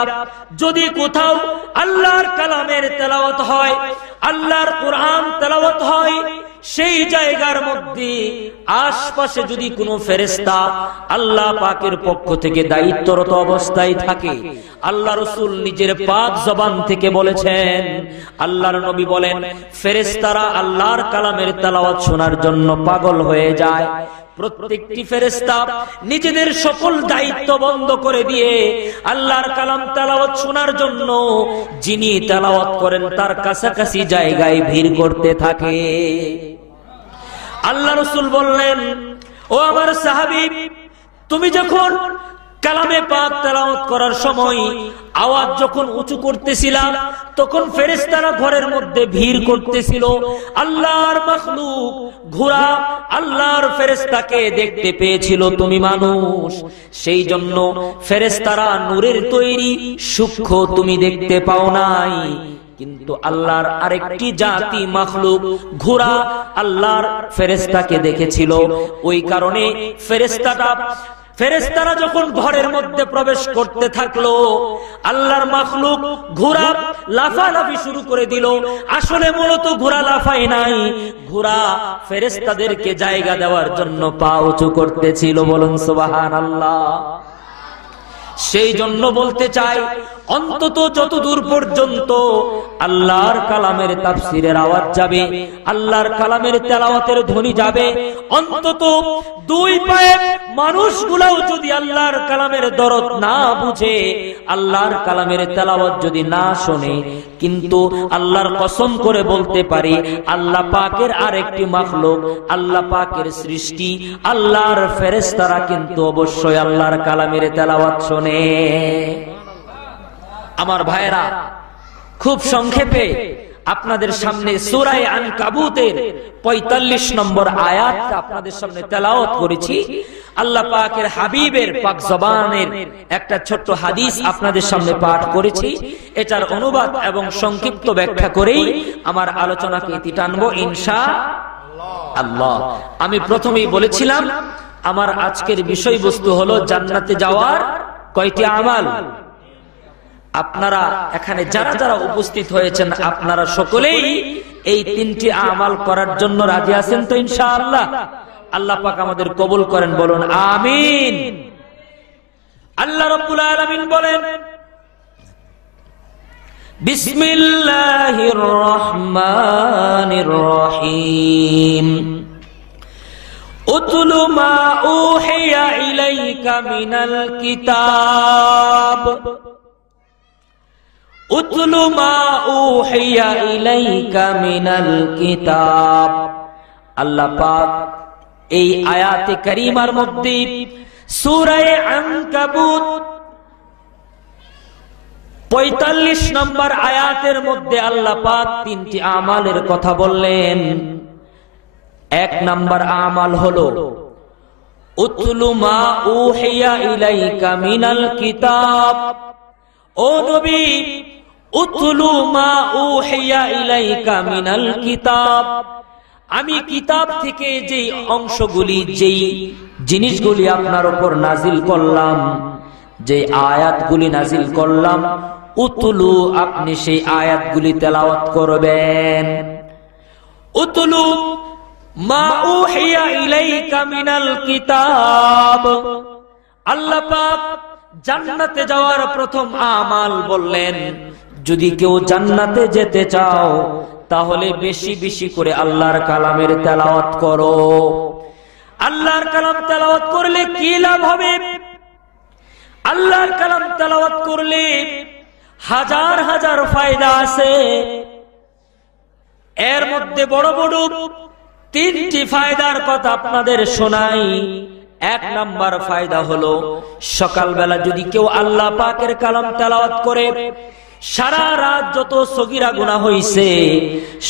যদি কোথাও আল্লাহর কালামের তেলাওয়াত হয়, আল্লাহর কোরআন তেলাওয়াত হয়, সেই জায়গার মধ্যে আশপাশে যদি কোনো ফেরেশতা আল্লাহ পাকের পক্ষ থেকে দায়িত্বরত অবস্থায় থাকে, আল্লাহ রাসূল নিজের পাক জবান থেকে বলেছেন, আল্লাহর নবী বলেন, ফেরেশতারা আল্লাহর কালামের তেলাওয়াত শোনার জন্য পাগল হয়ে যায়। প্রত্যেকটি ফেরেশতা নিজেদের সকল দায়িত্ব বন্ধ করে দিয়ে আল্লাহর কালাম তেলাওয়াত শোনার জন্য যিনি তেলাওয়াত করেন তার কাছাকাছি জায়গায় ভিড় করতে থাকে। আল্লাহ রাসূল বললেন, ও আমার সাহাবী, তুমি যখন কালামে পাক তেলাওয়াত করার সময় আওয়াজ যখন উঁচু করতেছিলাম, তখন ফেরেশতারা ঘরের মধ্যে ভিড় করতেছিল। আল্লাহর মাখলুক ঘোড়া আল্লাহর ফেরেশতাকে দেখতে পেয়েছিল তুমি মানুষ, সেই জন্য ফেরেশতারা নূরের তৈরি সূক্ষ্ম তুমি দেখতে পাও নাই। কিন্তু আল্লাহর আরেকটি জাতি মাখলুক ঘোড়া আল্লাহর ফেরেশতাকে দেখেছিল। ওই কারণে ফেরেশতারা যখন ঘরের মধ্যে প্রবেশ করতে থাকলো, আল্লাহর মাখলুক ঘোড়া লাফালাফি শুরু করে দিল। আসলে মূলত ঘোড়া লাফায় নাই, ঘোড়া ফেরেশতাদেরকে জায়গা দেওয়ার জন্য পা উঁচু করতেছিল। বলুন সুবহানাল্লাহ। সেই জন্য বলতে চাই, অন্তত যতদূর পর্যন্ত আল্লাহর কালামের তাফসীরের আওয়াজ যাবে, আল্লাহর কালামের তেলাওয়াতের ধ্বনি যাবে, অন্তত দুই পায়ে মানুষগুলাও যদি আল্লাহর কালামের দরদ না বুঝে, আল্লাহর কালামের তেলাওয়াত যদি না শোনে, কিন্তু আল্লাহর কসম করে বলতে পারি, আল্লাহ পাকের আরেকটি মাখলুক, আল্লাহ পাকের সৃষ্টি, আল্লাহর ফেরেশতারা কিন্তু অবশ্যই আল্লাহর কালামের তেলাওয়াত শোনে। আমার ভাইরা, খুব সংক্ষেপে আপনাদের সামনে সূরা আনকাবুতের ৪৫ নম্বর আয়াত আপনাদের সামনে তেলাওয়াত করেছি। আল্লাহ পাকের হাবিবের পাক জবানের একটা ছোট্ট হাদিস আপনাদের সামনে পাঠ করেছি। এটার অনুবাদ এবং সংক্ষিপ্ত ব্যাখ্যা করেই আমার আলোচনাকে ইতি টানবো ইনশাআল্লাহ। আমি প্রথমেই বলেছিলাম আমার আজকের বিষয়বস্তু হলো জান্নাতে যাওয়ার কয়টি আমাল। আপনারা এখানে যারা যারা উপস্থিত হয়েছেন, আপনারা সকলেই এই তিনটি আমাল করার জন্য রাজি আছেন তো ইনশাআল্লাহ? আল্লাহ পাক আমাদের কবুল করেন, বলুন আমিন। আল্লাহ রাব্বুল আলামিন বলেন, বিসমিল্লাহির রহমানির রহিম, উতলু মা উহিয়া ইলাইকা মিনাল কিতাব, উতলু মা উহিয়া ইলাইকা মিনাল কিতাব। আল্লাহ পাক এই আয়াতে কারিমার মধ্যে সূরা আনকাবুত ৪৫ নম্বর আয়াতের মধ্যে আল্লাহ পাক তিনটি আমালের কথা বললেন। এক নম্বর আমাল হলো উতলু মা উহিয়া ইলাইকা মিনাল কিতাব। ও নবী, উতলু মা উহিয়া ইলাইকা মিনাল কিতাব, আমি কিতাব থেকে যেই অংশগুলি, যেই জিনিসগুলি আপনার উপর নাজিল করলাম, যে আয়াতগুলি নাজিল করলাম, উতলু, আপনি সেই আয়াতগুলি তেলাওয়াত করবেন। উতলু মা উহিয়া ইলাইকা মিনাল কিতাব। আল্লাহ পাক জান্নাতে যাওয়ার প্রথম আমাল বললেন, যদি কেউ জান্নাতে যেতে চাও তাহলে বেশি বেশি করে আল্লাহর কালামের তেলাওয়াত করো। আল্লাহর কালাম তেলাওয়াত করলে কি লাভ হবে? আল্লাহর কালাম তেলাওয়াত করলে হাজার হাজার ফায়দা আছে। এর মধ্যে বড় বড় তিনটি ফায়দার কথা আপনাদের শোনাই। এক নাম্বার ফায়দা হলো, সকালবেলা যদি কেউ আল্লাহ পাকের কালাম তেলাওয়াত করে, সারা রাত যত সগীরা গুনাহ হইছে,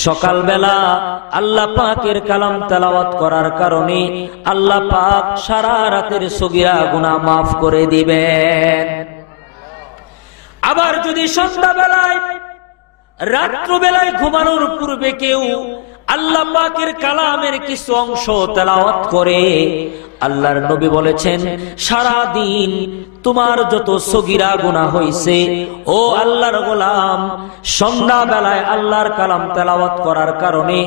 সকালবেলা আল্লাহ পাকের কালাম তেলাওয়াত করার কারণে আল্লাহ পাক সারা রাতের সগীরা গুনাহ মাফ করে দিবেন। আবার যদি সন্ধ্যাবেলায়, রাত্রবেলায় ঘুমানোর পূর্বে কেউ আল্লাহ পাকের কালামের কিছু অংশ তেলাওয়াত করে, আল্লাহর নবী বলেছেন, সারা দিন তোমার যত সগীরা গুনাহ হইছে, ও আল্লাহর গোলাম, সন্ধ্যা বেলায় আল্লাহর কালাম তেলাওয়াত করার কারণে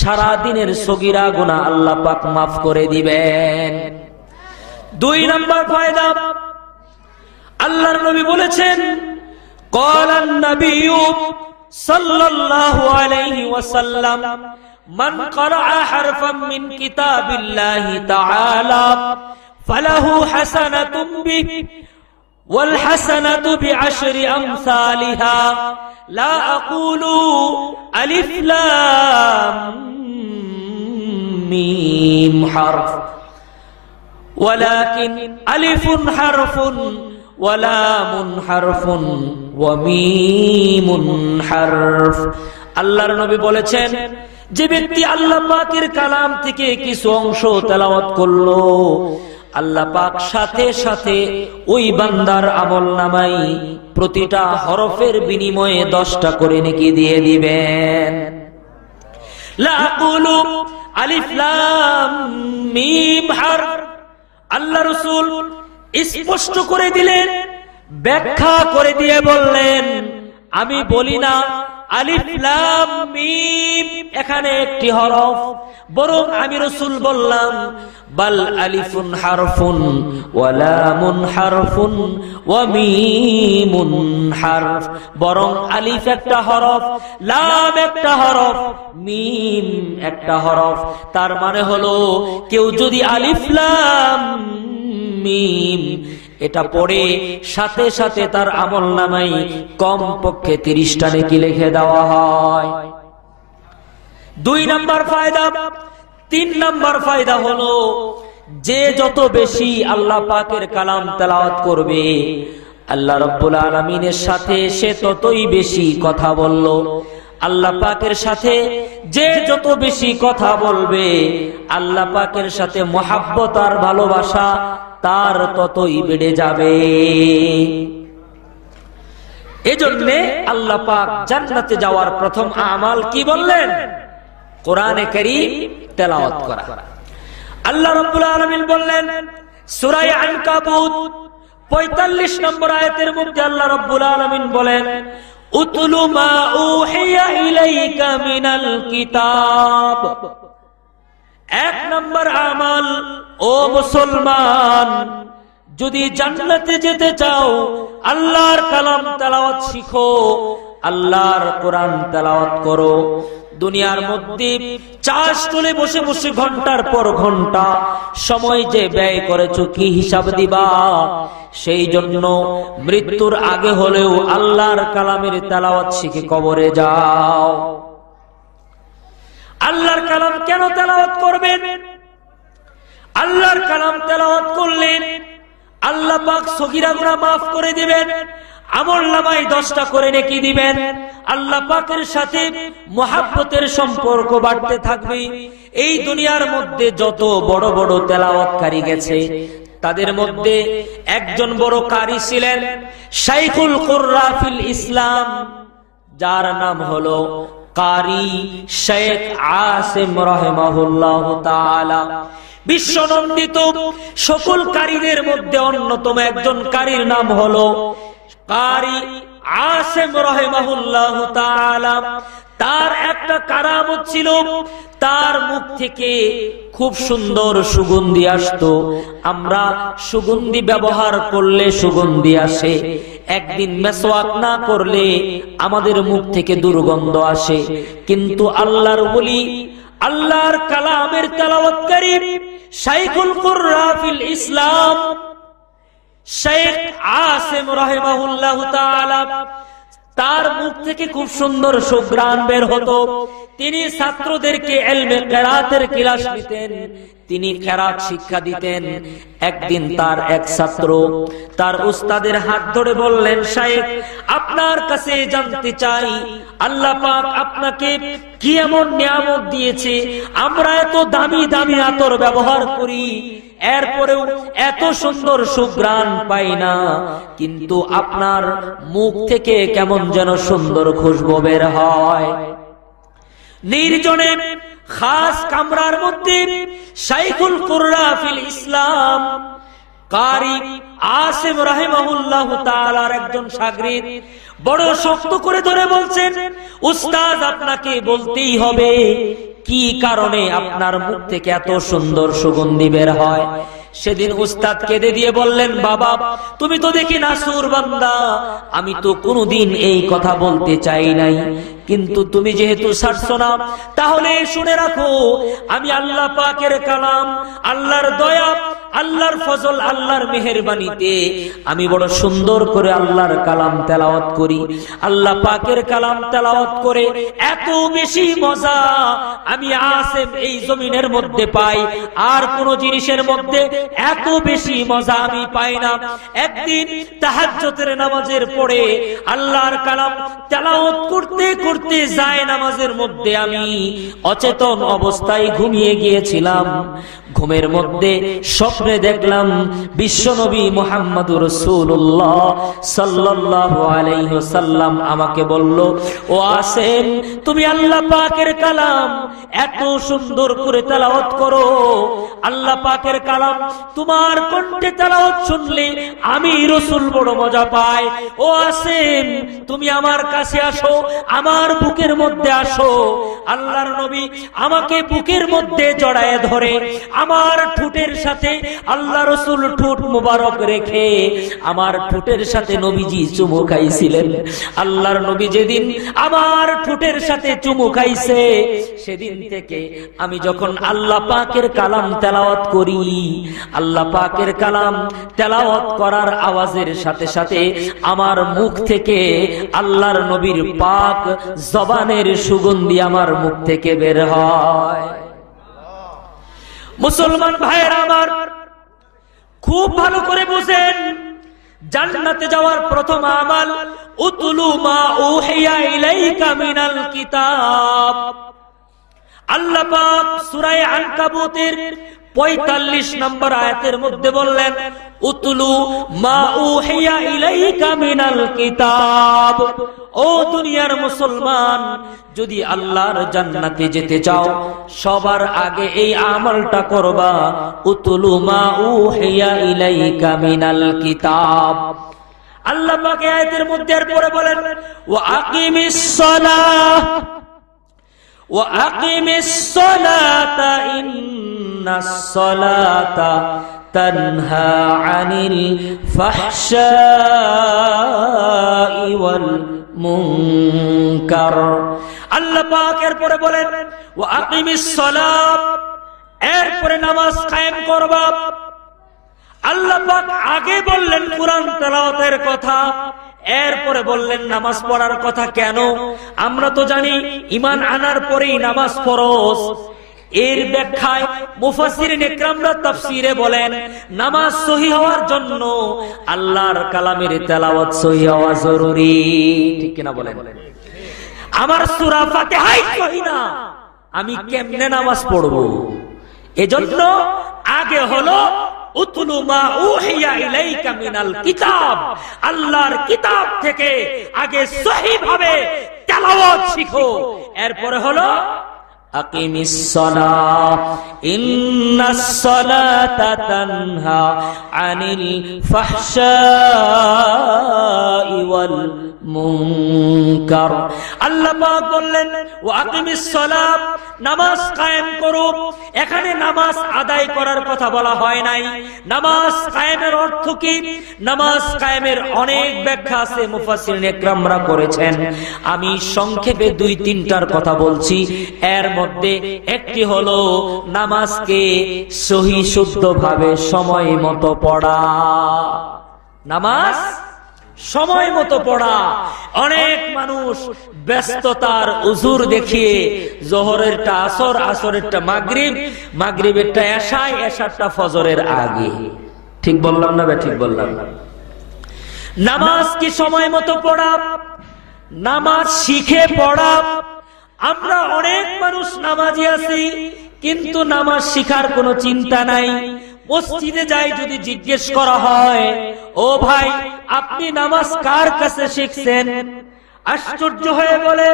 সারা দিনের সগীরা গুনাহ আল্লাহ পাক মাফ করে দিবেন। দুই নাম্বার ফায়দা, আল্লাহর নবী বলেছেন, ক্বালান নাবিয়্যু সাল্লাল্লাহু আলাইহি ওয়াসাল্লাম, মান ক্বারাআ হারফাম মিন কিতাবিল্লাহি তাআলা ফালাহু হাসানাতুন বিহি ওয়াল হাসানাতু বিআশরি আমসালিহা, লা আকুলু আলিফ লাম মিম হারফ ওয়ালাকিন আলিফুন হারফুন ওয়া লামুন হারফুন ওয়া মিমুন হারফ। আল্লাহর নবী বলেছেন, যে ব্যক্তি আল্লাহ পাকের কালাম থেকে কিছু অংশ তেলাওয়াত করলো, আল্লাহ পাক সাথে সাথে ওই বান্দার আমলনামায় প্রতিটা হরফের বিনিময়ে 10টা করে নেকি দিয়ে দিবেন। লা আকুলু আলিফ লাম মিম হারফ। আল্লাহ রাসূল স্পষ্ট করে দিলেন, ব্যাখ্যা করে দিয়ে বললেন, আমি বলি না আলিফ লাম মিম এখানে একটি হরফ, বরং আমি রাসূল বললাম, বাল আলিফুন হারফুন ওয়া লামুন হারফুন ওয়া মিমুন হারফ। বরং আলিফ একটা হরফ, লাম একটা হরফ, মিম একটা হরফ। তার মানে হলো, কেউ যদি আলিফ লাম মিম এটা পড়ে, সাথে সাথে তার আমলনামায় কমপক্ষে 30টা নেকি লিখে দেওয়া হয়। দুই নাম্বার ফায়দা। তিন নাম্বার ফায়দা হলো, যে যত বেশি আল্লাহ পাকের কালাম তেলাওয়াত করবে, আল্লাহ রাব্বুল আলামিনের সাথে সে ততই বেশি কথা বলল। আল্লাহ পাকের সাথে যে যত বেশি কথা বলবে, আল্লাহ পাকের সাথে মহাব্বত আর ভালোবাসা তার ততই বেড়ে যাবে। এজন্য আল্লাহ পাক জান্নাতে যাওয়ার প্রথম আমাল কি বললেন? কোরআনে কারীম তেলাওয়াত করা। আল্লাহ রাব্বুল আলামিন বললেন সূরা আনকাবুত ৪৫ নম্বর আয়াতের মধ্যে আল্লাহ রাব্বুল আলামিন বলেন, উতলু মা উহিয়া ইলাইকা মিনাল কিতাব। এক নম্বর আমল, ও মুসলমান, যদি জান্নাতে যেতে চাও আল্লাহর কালাম তেলাওয়াত শিখো, আল্লাহর কোরআন তেলাওয়াত করো। দুনিয়ার মধ্যে চাষ তুলে বসে বসে ঘন্টার পর ঘন্টা সময় যে ব্যয় করেছো কি হিসাব দিবা? সেই জন্য মৃত্যুর আগে হলেও আল্লাহর কালামের তেলাওয়াত শিখে কবরে যাও। আল্লাহর কালাম কেন তেলাওয়াত করবেন? আল্লাহর কালাম তেলাওয়াত করলেন আল্লাহ পাক সগীরা গুনাহ মাফ করে দিবেন, আমলনামায় 10টা করে নেকি দিবেন, আল্লাহ পাকের সাথে মুহাব্বতের সম্পর্ক বাড়তে থাকবে। এই দুনিয়ার মধ্যে যত বড় বড় তেলাওয়াতকারী গেছে তাদের মধ্যে একজন বড় কারি ছিলেন শাইখুল কুররা ফিল ইসলাম, যার নাম হলো কারি শেখ আসিম রাহিমাহুল্লাহ তাআলা। বিশ্বনন্দিত সকল কারীদের মধ্যে অন্যতম একজন কারীর নাম হলো কারি আসিম রাহিমাহুল্লাহ তাআলা। তার একটা কারামত ছিল, তার মুখ থেকে খুব সুন্দর সুগন্ধি আসতো। আমরা সুগন্ধি ব্যবহার করলে সুগন্ধি আসে, একদিন মেসওয়াক না করলে আমাদের মুখ থেকে দুর্গন্ধ আসে। কিন্তু আল্লাহর ওলি, আল্লাহর কালামের তেলাওয়াতকারী শাইখুল কুররা ফিল ইসলাম শেখ আসিম রাহিমাহুল্লাহ তাআলা, তার মুখ থেকে খুব সুন্দর সুঘ্রাণ বের হতো। তিনি ছাত্রদেরকে ইলমে কিরাতের ক্লাস দিতেন, তিনি কিরাত শিক্ষা দিতেন। একদিন তার এক ছাত্র তার উস্তাদের হাত ধরে বললেন, শাইখ, আপনার কাছে জানতে চাই আল্লাহ পাক আপনাকে কি এমন নিয়ামত দিয়েছে? আমরা এত দামি দামি আতর ব্যবহার করি, এরপরেও এত সুন্দর সুঘ্রাণ পাই না, কিন্তু আপনার মুখ থেকে কেমন যেন সুন্দর খুশবু বের হয়। নির্জনে খাস কামরার মধ্যে শাইখুল কুররা ফিল ইসলাম কারি আসিম রাহিমাহুল্লাহ তাআলার একজন শাগরিদ বড় শক্ত করে ধরে বলছেন, উস্তাদ, আপনাকে বলতেই হবে কি কারণে আপনার মুখ থেকে এত সুন্দর সুগন্ধি বের হয়। সেদিন উস্তাদ কেঁদে দিয়ে বললেন, বাবা, তুমি তো দেখি নাসুর বান্দা, আমি তো কোনোদিন এই কথা বলতে চাই নাই, কিন্তু তুমি যেহেতু ছাড়ছো না, তাহলে শুনে রাখো, আমি আল্লাহ পাকের কালাম, আল্লাহর দয়া, আল্লাহর ফজল, আল্লাহর মেহেরবানিতে আমি বড় সুন্দর করে আল্লাহর কালাম তেলাওয়াত করি। আল্লাহ পাকের কালাম তেলাওয়াত করে এত বেশি মজা আমি আসিম এই জমিনের মধ্যে পাই, আর কোন জিনিসের মধ্যে এত বেশি মজা আমি পাই না। একদিন তাহাজ্জুদের নামাজের পরে আল্লাহর কালাম তেলাওয়াত করতে করতে যায় নামাজের মধ্যে আমি অচেতন অবস্থায় ঘুমিয়ে গিয়েছিলাম। ঘুমের মধ্যে স্বপ্নে দেখলাম বিশ্বনবী মুহাম্মদুর রাসূলুল্লাহ সাল্লাল্লাহু আলাইহি ওয়াসাল্লাম আমাকে বলল, ও আসিম, তুমি আল্লাহ পাকের কালাম এত সুন্দর করে তেলাওয়াত করো, আল্লাহ পাকের কালাম তোমার কণ্ঠে তেলাওয়াত শুনলে আমি রাসূল বড় মজা পাই। ও আসিম, তুমি আমার কাছে আসো, আমার বুকের মধ্যে আসো। আল্লাহর নবী আমাকে বুকের মধ্যে জড়ায় ধরে আমার ঠোঁটের সাথে আল্লাহ রাসূল ঠোঁট মুবারক রেখে আমার ঠোঁটের সাথে নবীজি চুমু খাইছিলেন। আল্লাহর নবী যেদিন আমার ঠোঁটের সাথে চুমু খাইছে, সেদিন থেকে আমি যখন আল্লাহ পাকের কালাম তেলাওয়াত করি, আল্লাহ পাকের কালাম তেলাওয়াত করার আওয়াজের সাথে সাথে আমার মুখ থেকে আল্লাহর নবীর পাক জবানের সুগন্ধি আমার মুখ থেকে বের হয়। মুসলমান ভাইয়েরা আমার, খুব ভালো করে বুঝেন, জান্নাতে যাওয়ার প্রথম আমল উতলু মা উহিয়া ইলাইকা মিনাল কিতাব। আল্লাহ পাক সূরা আনকাবুতের 45 নম্বর আয়াতের মধ্যে বললেন, উতলু মা উহিয়া ইলাইকা মিনাল কিতাব। ও দুনিয়ার মুসলমান, যদি আল্লাহর জান্নাতে যেতে চাও সবার আগে এই আমলটা করবা, উতলু মা উহিয়া ইলাইকা মিনাল কিতাব। আল্লাহ পাক আয়াতের মধ্যে পরে বলেন, ওয়া আকিমিস সালাহ وأقم الصلاة إن الصلاة تنهى عن الفحشاء والمنكر আল্লাহ পাক এরপরে বলেন ওয়াকিমিস সালাত, এরপরে নামাজ কায়েম করবা। আল্লাহ পাক আগে বললেন কুরআন তেলাওয়াতের কথা, এরপরে বললেন নামাজ পড়ার কথা। কেন? আমরা তো জানি ঈমান আনার পরেই নামাজ ফরজ। এর ব্যাখ্যায় মুফাসসিরিন ইকরামরা তাফসীরে বলেন নামাজ সহিহ হওয়ার জন্য আল্লাহর কালামের তেলাওয়াত সহিহ হওয়া জরুরি। ঠিক কিনা বলেন? আমার সূরা ফাতিহাই সহিহ না, আমি কেমনে নামাজ পড়বো? এজন্য আগে হলো উতলু মা উহিয়া ইলাইকা মিনাল কিতাব, আল্লাহর কিতাব থেকে আগে সহিহ ভাবে তেলাওয়াত শিখো। এরপরে হলো আকিমিস সালাহ ইন্নাস সালাতা তানহা আনিল ফাহশাই ওয়াল মুনকার। আল্লাহ পাক বললেন ওয়া আকিমিস সালাত, নামাজ কায়েম করো। এখানে নামাজ আদায় করার কথা বলা হয় নাই। নামাজ কায়েমের অর্থ কি? নামাজ কায়েমের অনেক ব্যাখ্যা আছে, মুফাসসিরিন ইকরামরা করেছেন। আমি সংক্ষেপে 2-3টার কথা বলছি। এর মধ্যে একটি হলো নামাজকে সহি শুদ্ধভাবে সময় মতো পড়া। নামাজ সময় মতো পড়া। অনেক মানুষ ব্যস্ততার উজুর দেখিয়ে জোহরেরটা আসর, আসরেরটা মাগরিব, মাগরিবেরটা এশা, এশারটা ফজরের আগে। ঠিক বললাম না? ঠিক বললাম। নামাজ কি সময় মতো পড়া? নামাজ শিখে পড়া। আমরা অনেক মানুষ নামাজি আছি, কিন্তু নামাজ শিখার কোনো চিন্তা নাই। মসজিদে যাই যদি জিজ্ঞেস করা হয়, ও ভাই আপনি নামাজ কার কাছে শিখছেন? আশ্চর্য হয়ে বলে,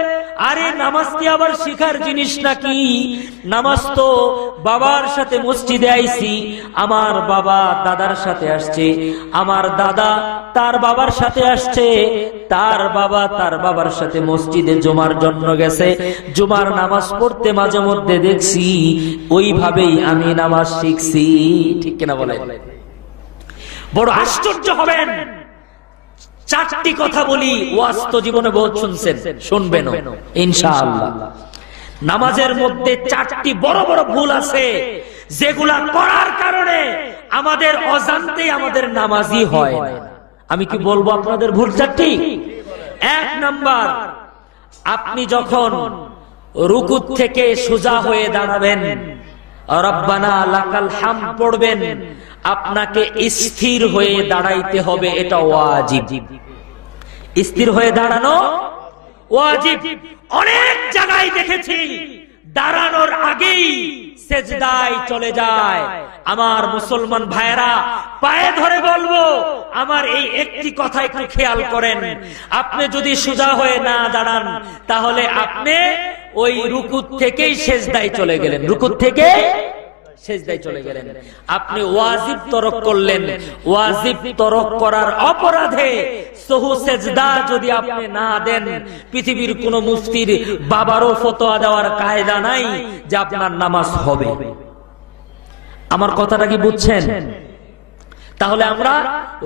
আরে নামাজ কি আবার শিখার জিনিস নাকি? নামাজ তো বাবার সাথে মসজিদে আইছি, আমার বাবা দাদার সাথে আসছে, আমার দাদা তার বাবার সাথে আসছে, তার বাবা তার বাবার সাথে মসজিদে জুমার জন্য গেছে, জুমার নামাজ পড়তে মাঝে মধ্যে দেখছি, ওইভাবেই আমি নামাজ শিখছি। ঠিক কিনা বলে? বড় আশ্চর্য হবেন। 4টি কথা বলি, ওয়াজ তো জীবনে বহুত শুনছেন, শুনবেন ইনশাআল্লাহ। নামাজের মধ্যে 4টি বড় বড় ভুল আছে, যেগুলা করার কারণে আমাদের অজান্তেই আমাদের নামাজই হয় না। আমি কি বলবো আপনাদের ভুল 4টি? 1 নাম্বার, আপনি যখন রুকু থেকে সোজা হয়ে দাঁড়াবেন, রব্বানা লাকাল হামদ পড়বেন, আপনাকে স্থির হয়ে দাঁড়াইতে হবে, এটা ওয়াজিব। স্থির হয়ে দাঁড়ানো ওয়াজিব। অনেক জায়গায় দেখেছি দাঁড়ানোর আগেই সেজদায় চলে যায়। আমার মুসলমান ভাইরা, পায়ে ধরে বলবো, আমার এই একটি কথা একটু খেয়াল করেন। আপনি যদি সোজা হয়ে না দাঁড়ান, তাহলে আপনি ওই রুকু থেকেই সেজদায় চলে গেলেন, রুকু থেকে সেজদায় চলে গেলেন। আপনি ওয়াজিব তরক করলেন। ওয়াজিব তরক করার অপরাধে সহু সেজদা যদি আপনি না দেন, পৃথিবীর কোন মুফতির বাবারও ফতোয়া দেওয়ার কায়দা নাই যে আপনার নামাজ হবে। আমার কথাটা কি বুঝছেন? তাহলে আমরা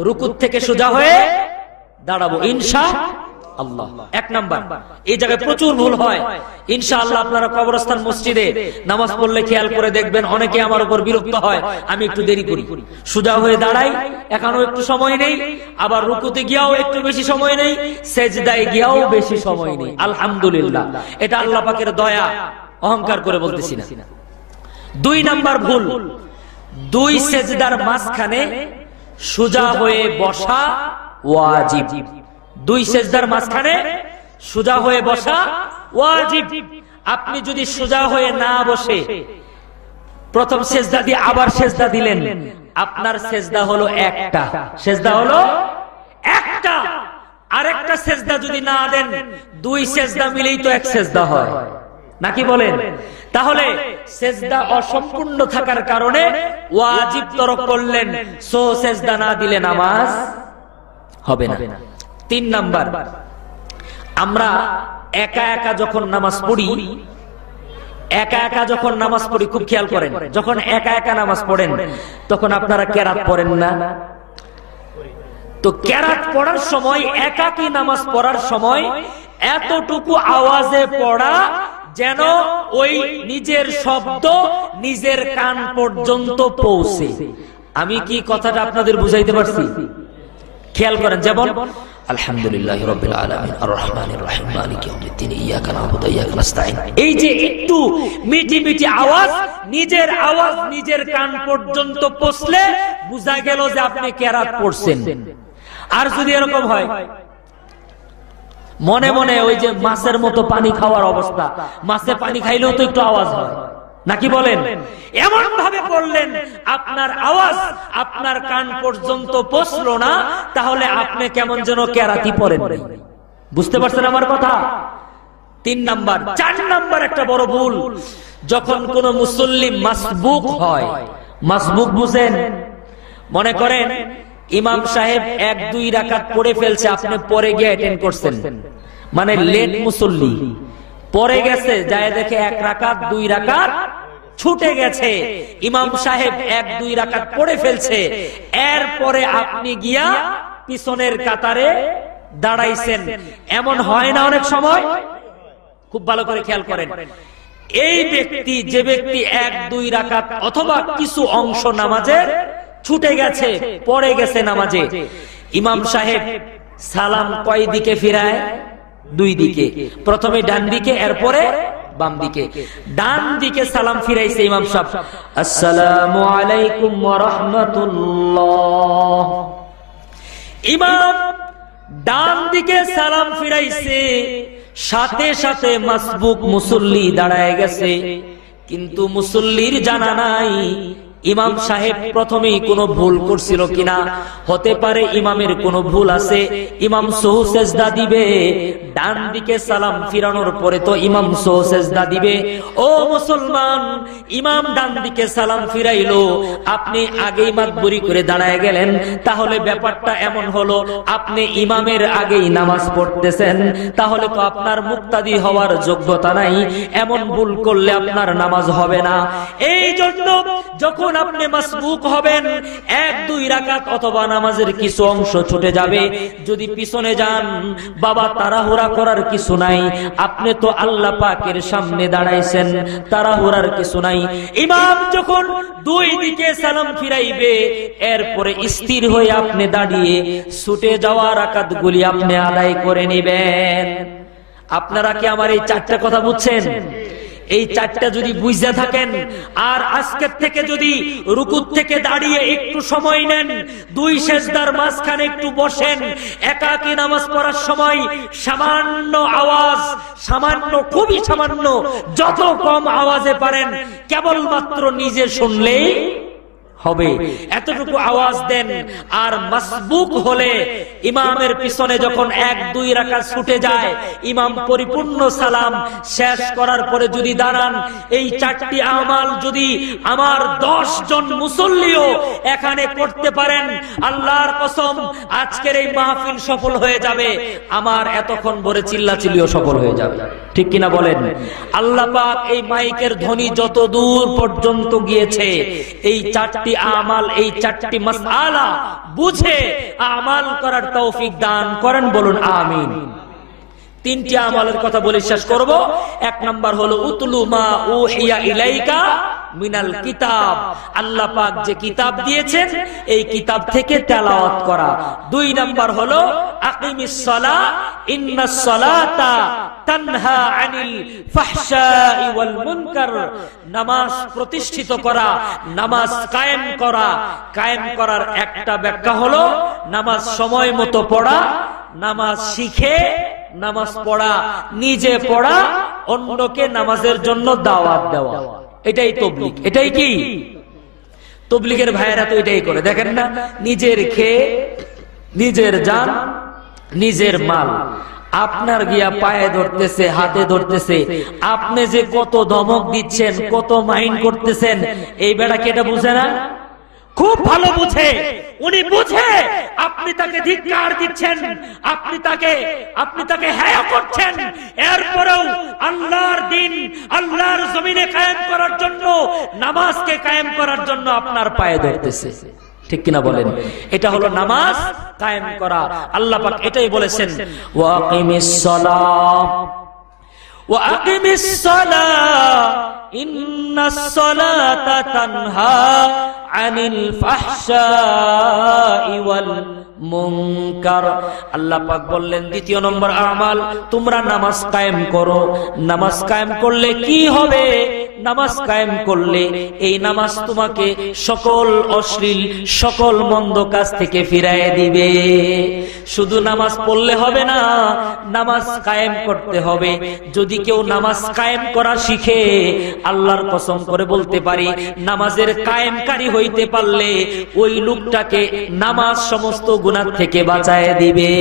রুকু থেকে সোজা হয়ে দাঁড়াবো ইনশাআল্লাহ। 1 নাম্বার, এই জায়গায় প্রচুর ভুল হয়। ইনশাআল্লাহ আপনারা কবরস্থান মসজিদে নামাজ পড়লে খেয়াল করে দেখবেন, অনেকে আমার উপর বিরক্ত হয় আমি একটু দেরি করি, সোজা হয়ে দাঁড়াই, এখনো একটু সময় নেই, আবার রুকুতে গিয়াও একটু বেশি সময় নেই, সেজদায় গিয়াও বেশি সময় নেই। আলহামদুলিল্লাহ, এটা আল্লাহ পাকের দয়া, অহংকার করে বলতেছি না। 2 নাম্বার ভুল, 2 সেজদার মাঝখানে সোজা হয়ে বসা ওয়াজিব। 2 সেজদার মাঝখানে সোজা হয়ে বসা ওয়াজিব। আপনি যদি সোজা হয়ে না বসে প্রথম সেজদা দিয়ে আবার সেজদা দিলেন, আপনার সেজদা হলো একটা, সেজদা হলো একটা। আরেকটা সেজদা যদি না দেন, 2 সেজদা মিলেই তো 1 সেজদা হয়, নাকি বলেন? তাহলে সেজদা অসম্পূর্ণ থাকার কারণে ওয়াজিব তরক করলেন, সো সেজদা না দিলে নামাজ হবে না। 3 নাম্বার, আমরা একা একা যখন নামাজ পড়ি, একা একা যখন নামাজ পড়ি, খুব খেয়াল করেন, যখন একা একা নামাজ পড়েন তখন আপনারা কেরাত পড়েন না? তো কেরাত পড়ার সময়, একাকী নামাজ পড়ার সময় এতটুকু আওয়াজে পড়া যেন ওই নিজের শব্দ নিজের কান পর্যন্ত পৌঁছে। আমি কি কথাটা আপনাদের বুঝাইতে পারছি? খেয়াল করেন, যেমন আলহামদুলিল্লাহি রাব্বিল আলামিন আর রহমানির রহিম মালিকি ইয়াউমিদ্দিন ইয়্যাকা না'বুদু ওয়া ইয়্যাকা নাস্তাঈন, এই যে একটু মিটি মিটি আওয়াজ, নিজের আওয়াজ নিজের কান পর্যন্ত পৌঁছলে বুঝা গেল যে আপনি কেরাত পড়ছেন। আর যদি এরকম হয় মনে মনে ওই যে মাছের মতো পানি খাওয়ার অবস্থা, মাছে পানি খাইলেও তো একটু আওয়াজ হয় নাকি বলেন? এমন ভাবে পড়লেন আপনার আওয়াজ আপনার কান পর্যন্ত পৌঁছলো না, তাহলে আপনি কেমন যেন কেরাতি পড়েন। বুঝতে পারছেন আমার কথা? 3 নাম্বার। 4 নাম্বার একটা বড় ভুল, যখন কোন মুসল্লি মাসবুক হয়। মাসবুক বুঝেন? মনে করেন ইমাম সাহেব 1-2 রাকাত পড়ে ফেলছে, আপনি পরে গিয়ে অ্যাটেন্ড করছেন, মানে লেট মুসল্লি পরে গেছে, যায় দেখে 1 রাকাত 2 রাকাত ছুটে গেছে, ইমাম সাহেব 1-2 রাকাত পড়ে ফেলছে, এরপরে আপনি গিয়া পিছনের কাতারে দাঁড়াইছেন। এমন হয় না অনেক সময়? খুব ভালো করে খেয়াল করেন, এই ব্যক্তি, যে ব্যক্তি 1-2 রাকাত অথবা কিছু অংশ নামাজের ছুটে গেছে, পড়ে গেছে নামাজে, ইমাম সাহেব সালাম কয় দিকে ফিরায়? 2 দিকে, প্রথমে ডান দিকে এরপরে বাম দিকে। ডান দিকে সালাম ফিরাইছে ইমাম সাহেব, আসসালামু আলাইকুম ওয়া রাহমাতুল্লাহ। ইমাম ডান দিকে সালাম ফিরাইছে, সাথে সাথে মাসবুক মুসল্লি দাঁড়ায় গেছে, কিন্তু মুসল্লির জানা নাই ইমাম সাহেব প্রথমেই কোনো ভুল করছিল কিনা। হতে পারে ইমামের কোনো ভুল আছে, ইমাম সহু সেজদা দিবে, ডান দিকে সালাম ফিরানোর পরে তো ইমাম সহু সেজদা দিবে। ও মুসলমান, ইমাম ডান দিকে সালাম ফিরাইলো, আপনি আগেই মাতবুরি করে দাঁড়ায় গেলেন, তাহলে ব্যাপারটা এমন হলো আপনি ইমামের আগেই নামাজ পড়তেছেন, তাহলে তো আপনার মুক্তাদি হওয়ার যোগ্যতা নাই। এমন ভুল করলে আপনার নামাজ হবে না। এই জন্য যখন আপনি মাসবুক হবেন, 1-2 রাকাত অথবা নামাজের কিছু অংশ ছুটে যাবে, যদি পিছনে যান, বাবা তাড়াহুড়া করার কিছু নাই, আপনি তো আল্লাহ পাকের সামনে দাঁড়াইছেন, তাড়াহুড়ার কিছু নাই। ইমাম যখন 2 দিকে সালাম ফিরাইবে, এরপরে স্থির হয়ে আপনি দাঁড়িয়ে ছুটে যাওয়া রাকাতগুলি আপনি আদায় করে নেবেন। আপনারা কি আমার এই 4টা কথা বুঝছেন? এই 4টা যদি বুঝে থাকেন, আর আজকের থেকে যদি রুকুত থেকে দাঁড়িয়ে একটু সময় নেন, 2 সেজদার মাঝখানে একটু বসেন, একাকী নামাজ পড়ার সময় সামান্য আওয়াজ, সামান্য, খুবই সামান্য, যত কম আওয়াজে পারেন, কেবলমাত্র নিজে শুনলেই হবে, এতটুকু আওয়াজ দেন। আর মাসবুক হলে ইমামের পিছনে যখন 1-2 রাকাত ছুটে যায়, ইমাম পরিপূর্ণ সালাম শেষ করার পরে যদি দাঁড়ান, এই 4টি আমাল যদি আমার 10 জন মুসল্লিও এখানে করতে পারেন, আল্লাহর কসম আজকের এই মাহফিল সফল হয়ে যাবে, আমার এতক্ষণ ভরে চিল্লাচিল্লিও সফল হয়ে যাবে। ঠিক কিনা বলেন? আল্লাহ পাক এই মাইকের ধ্বনি যত দূর পর্যন্ত গিয়েছে, এই 4টি আমাল, এই 4টি মাসআলা বুঝে আমাল করার তৌফিক দান করেন, বলুন আমিন। 3টি আমলের কথা বলে শেষ করব। 1 নাম্বার হলো উতলু মা উহিয়া ইলাইকা মিনাল কিতাব, আল্লাহ পাক যে কিতাব দিয়েছেন এই কিতাব থেকে তেলাওয়াত করা। 2 নাম্বার হলো আকিমিস সালাহ ইন্নাস সালাতা তানহা আনিল ফাহশাই ওয়াল মুনকার, নামাজ প্রতিষ্ঠিত করা, নামাজ কায়েম করা। কায়েম করার একটা ব্যাখ্যা হলো নামাজ সময় মতো পড়া, নামাজ শিখে নামাজ পড়া, নিজে পড়া, অন্যকে নামাজের জন্য দাওয়াত দেওয়া, এটাই তাবলীগ। এটাই কি তাবলীগের ভাইয়েরা তো এটাই করে, দেখেন না? নিজের খেয়ে, নিজের জান, নিজের মাল আপনার গিয়া পায়ে ধরতেছে, হাতে ধরতেছে, আপনি যে কত ধমক দিচ্ছেন, কত মাইন্ড করতেছেন, এই বেটা কি এটা বুঝে না? খুব ভালো বুঝে, উনি বুঝে আপনি তাকে ধিক্কার দিচ্ছেন, আপনি তাকে হেয় করছেন, এরপরেও আল্লাহর দিন আল্লাহর জমিনে কায়েম করার জন্য, নামাজকে কায়েম করার জন্য আপনার পায়ে ধরতেছে। ঠিক কিনা বলেন? এটা হলো নামাজ কায়েম করা। আল্লাহ পাক এটাই বলেছেন, ওয়াকিমিস সালাহ ওয়াকিমিস সালাহ ইন্নাস সালাতা তানহা আনিল ফাহশাই ওয়াল মুনকার। আল্লাহ পাক বললেন দ্বিতীয় নম্বর আমাল, তোমরা নামাজ কায়েম করো। নামাজ কায়েম করলে কি হবে? নামাজ কায়েম করলে এই নামাজ তোমাকে সকল অশ্লীল, সকল মন্দ কাজ থেকে ফিরাইয়ে দিবে। শুধু নামাজ পড়লে হবে না, নামাজ কায়েম করতে হবে। যদি কেউ নামাজ কায়েম করা শিখে, আল্লাহর কসম করে বলতে পারি, নামাজের কায়েমকারী হইতে পারলে ওই লোকটাকে নামাজ সমস্ত গুনাহ থেকে বাঁচায় দিবে।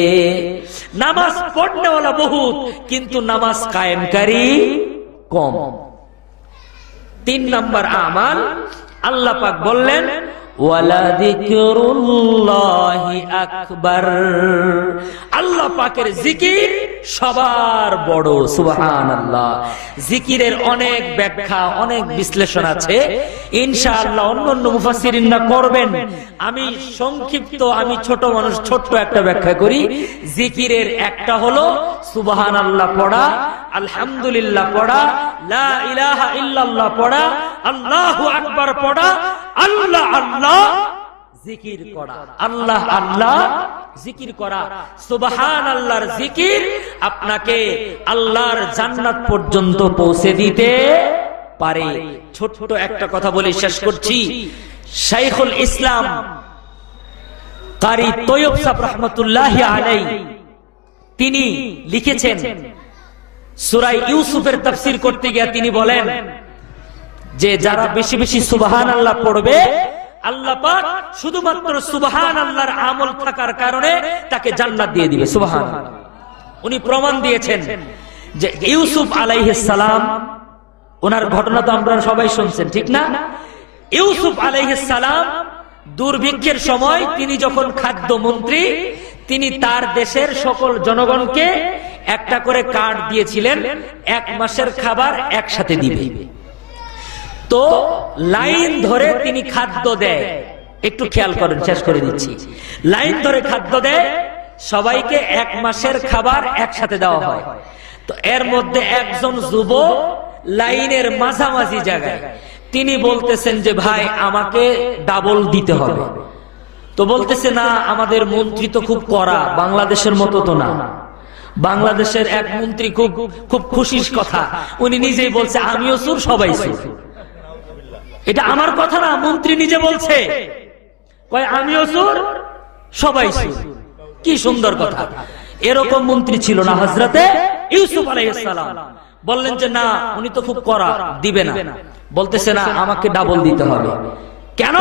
নামাজ পড়নেওয়ালা বহুত, কিন্তু নামাজ কায়েমকারী কম। 3 নম্বর আমাল আল্লাহ পাক বললেন, ওয়ালা যিকরুল্লাহি আকবার। আল্লাহ পাকের জিকির সবার বড়। সুবহানাল্লাহ। জিকিরের অনেক ব্যাখ্যা, অনেক বিশ্লেষণ আছে, ইনশাআল্লাহ অন্যান্য মুফাসসিরিনরা করবেন। আমি সংক্ষিপ্ত, আমি ছোট মানুষ, ছোট্ট একটা ব্যাখ্যা করি। জিকিরের একটা হলো সুবহানাল্লাহ পড়া, আলহামদুলিল্লাহ পড়া, লা ইলাহা ইল্লাল্লাহ পড়া, আল্লাহু আকবার পড়া, আল্লাহ আল্লাহ জিকির করা, আল্লাহ আল্লাহ জিকির করা। সুবহানাল্লাহর জিকির আপনাকে আল্লাহর জান্নাত পর্যন্ত পৌঁছে দিতে পারে। ছোট্ট একটা কথা বলে শেষ করছি। শাইখুল ইসলাম কারি তৈয়ব সাহেব রাহমাতুল্লাহি আলাইহি তিনি লিখেছেন, সূরা ইউসুফের তাফসীর করতে গিয়ে তিনি বলেন যে যারা বেশি বেশি সুবহানাল্লাহ পড়বে, আল্লাহ পাক শুধুমাত্র সুবহানাল্লাহর আমল থাকার কারণে তাকে জান্নাত দিয়ে দিবে। সুবহানাল্লাহ। উনি প্রমাণ দিয়েছেন যে ইউসুফ আলাইহিস সালাম, ওনার ঘটনা তো আমরা সবাই শুনছেন, ঠিক না? ইউসুফ আলাইহিস সালাম দুর্ভিক্ষের সময় তিনি যখন খাদ্য মন্ত্রী, তিনি তার দেশের সকল জনগণকে একটা করে কার্ড দিয়েছিলেন, 1 মাসের খাবার একসাথে দিবে। তো লাইন ধরে তিনি খাদ্য দেয়। একটু খেয়াল করেন, শেষ করে দিচ্ছি। লাইন ধরে খাদ্য দেয়, সবাইকে 1 মাসের খাবার একসাথে দেওয়া হয়। তো এর মধ্যে একজন যুবক লাইনের মাঝামাঝি জায়গায়, তিনি বলতেছেন যে ভাই আমাকে ডাবল দিতে হবে। তো বলতেছে না, আমাদের মন্ত্রী তো খুব কড়া, বাংলাদেশের মতো তো না। বাংলাদেশের এক মন্ত্রী খুব খুব খুশির কথা, উনি নিজেই বলছে আমিও চোর, সবাই চোর। এটা আমার কথা না, মন্ত্রী নিজে বলছে, কয় আমিও চোর, সবাই চোর। কি সুন্দর কথা। এরকম মন্ত্রী ছিল না হযরতে ইউসুফ আলাইহিস সালাম। বললেন যে না, উনি তো খুব কড়া, দিবে না। বলতেছে না, আমাকে ডাবল দিতে হবে। কেন?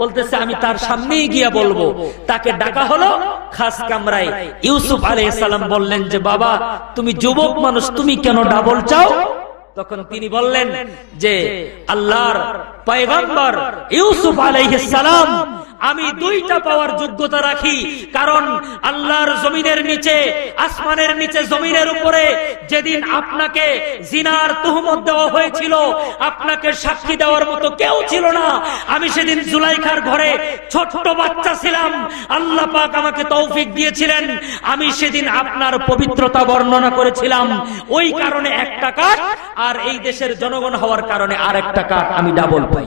বলতেছে আমি তার সামনেই গিয়া বলবো। তাকে ডাকা হলো খাস কামরায়। ইউসুফ আলাইহিস সালাম বললেন যে বাবা, তুমি যুবক মানুষ, তুমি কেন ডাবল চাও? তখন তিনি বললেন যে আল্লাহর পয়গম্বর ইউসুফ আলাইহিস সালাম, আমি 2টা পাওয়ার যোগ্যতা রাখি। কারণ আল্লাহর জমিনের নিচে, আসমানের নিচে, জমিনের উপরে যেদিন আপনাকে জিনার তুহমত দেওয়া হয়েছিল, আপনাকে সাক্ষী দেওয়ার মতো কেউ ছিল না। আমি সেদিন জুলাইখার ঘরে ছোট্ট বাচ্চা ছিলাম, আল্লাহ পাক আমাকে তৌফিক দিয়েছিলেন। আমি সেদিন আপনার পবিত্রতা বর্ণনা করেছিলাম। ওই কারণে 1টা কাঠ, আর এই দেশের জনগণ হওয়ার কারণে আরেকটা কাঠ আমি ডাবল পাই।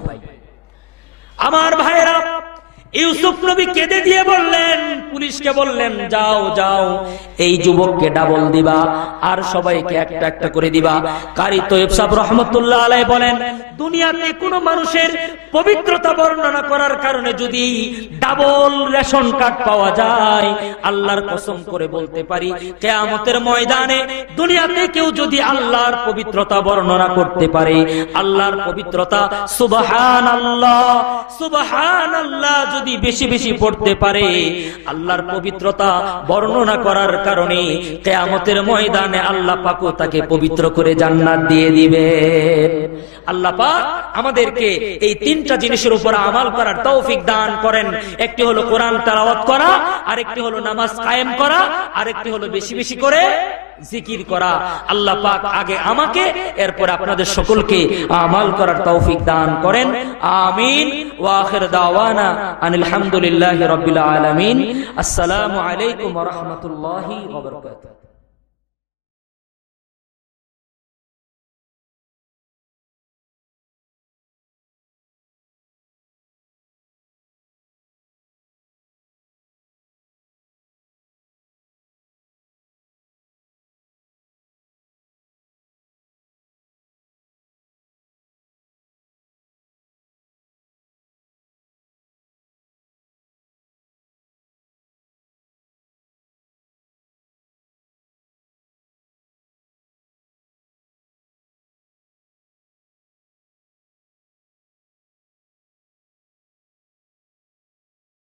আমার ভাইয়েরা, ইউসুফ নবী কেঁদে দিয়ে বললেন, পুলিশকে বললেন যাও যাও এই যুবককে ডাবল দিবা, আর সবাইকে একটা একটা করে দিবা। কারি তৈয়ব সাহেব রহমতুল্লাহ আলাইহি বলেন, দুনিয়াতে কোন মানুষের পবিত্রতা বর্ণনা করার কারণে যদি ডাবল রেশন কার্ড পাওয়া যায়, আল্লাহর কসম করে বলতে পারি কিয়ামতের ময়দানে দুনিয়াতে কেউ যদি আল্লাহর পবিত্রতা বর্ণনা করতে পারে, আল্লাহর পবিত্রতা সুবহানাল্লাহ সুবহানাল্লাহ যদি বেশি বেশি পড়তে পারে, আল্লাহর পবিত্রতা বর্ণনা করার কারণে কিয়ামতের ময়দানে আল্লাহ পাকও তাকে পবিত্র করে জান্নাত দিয়ে দিবেন। আল্লাহ পাক আমাদেরকে এই তিনটা জিনিসের উপর আমল করার তৌফিক দান করেন। একটি হলো কোরআন তেলাওয়াত করা, আরেকটি হলো নামাজ কায়েম করা, আরেকটি হলো বেশি বেশি করে জিকির করা। আল্লাহ পাক আগে আমাকে, এরপর আপনাদের সকলকে আমল করার তৌফিক দান করেন। আমিন। ওয়া আখির দাওয়ানা আনিল হামদুলিল্লাহি রাব্বিল আলামিন। আসসালামু আলাইকুম ওয়া রাহমাতুল্লাহি ওয়া বারাকাতুহু।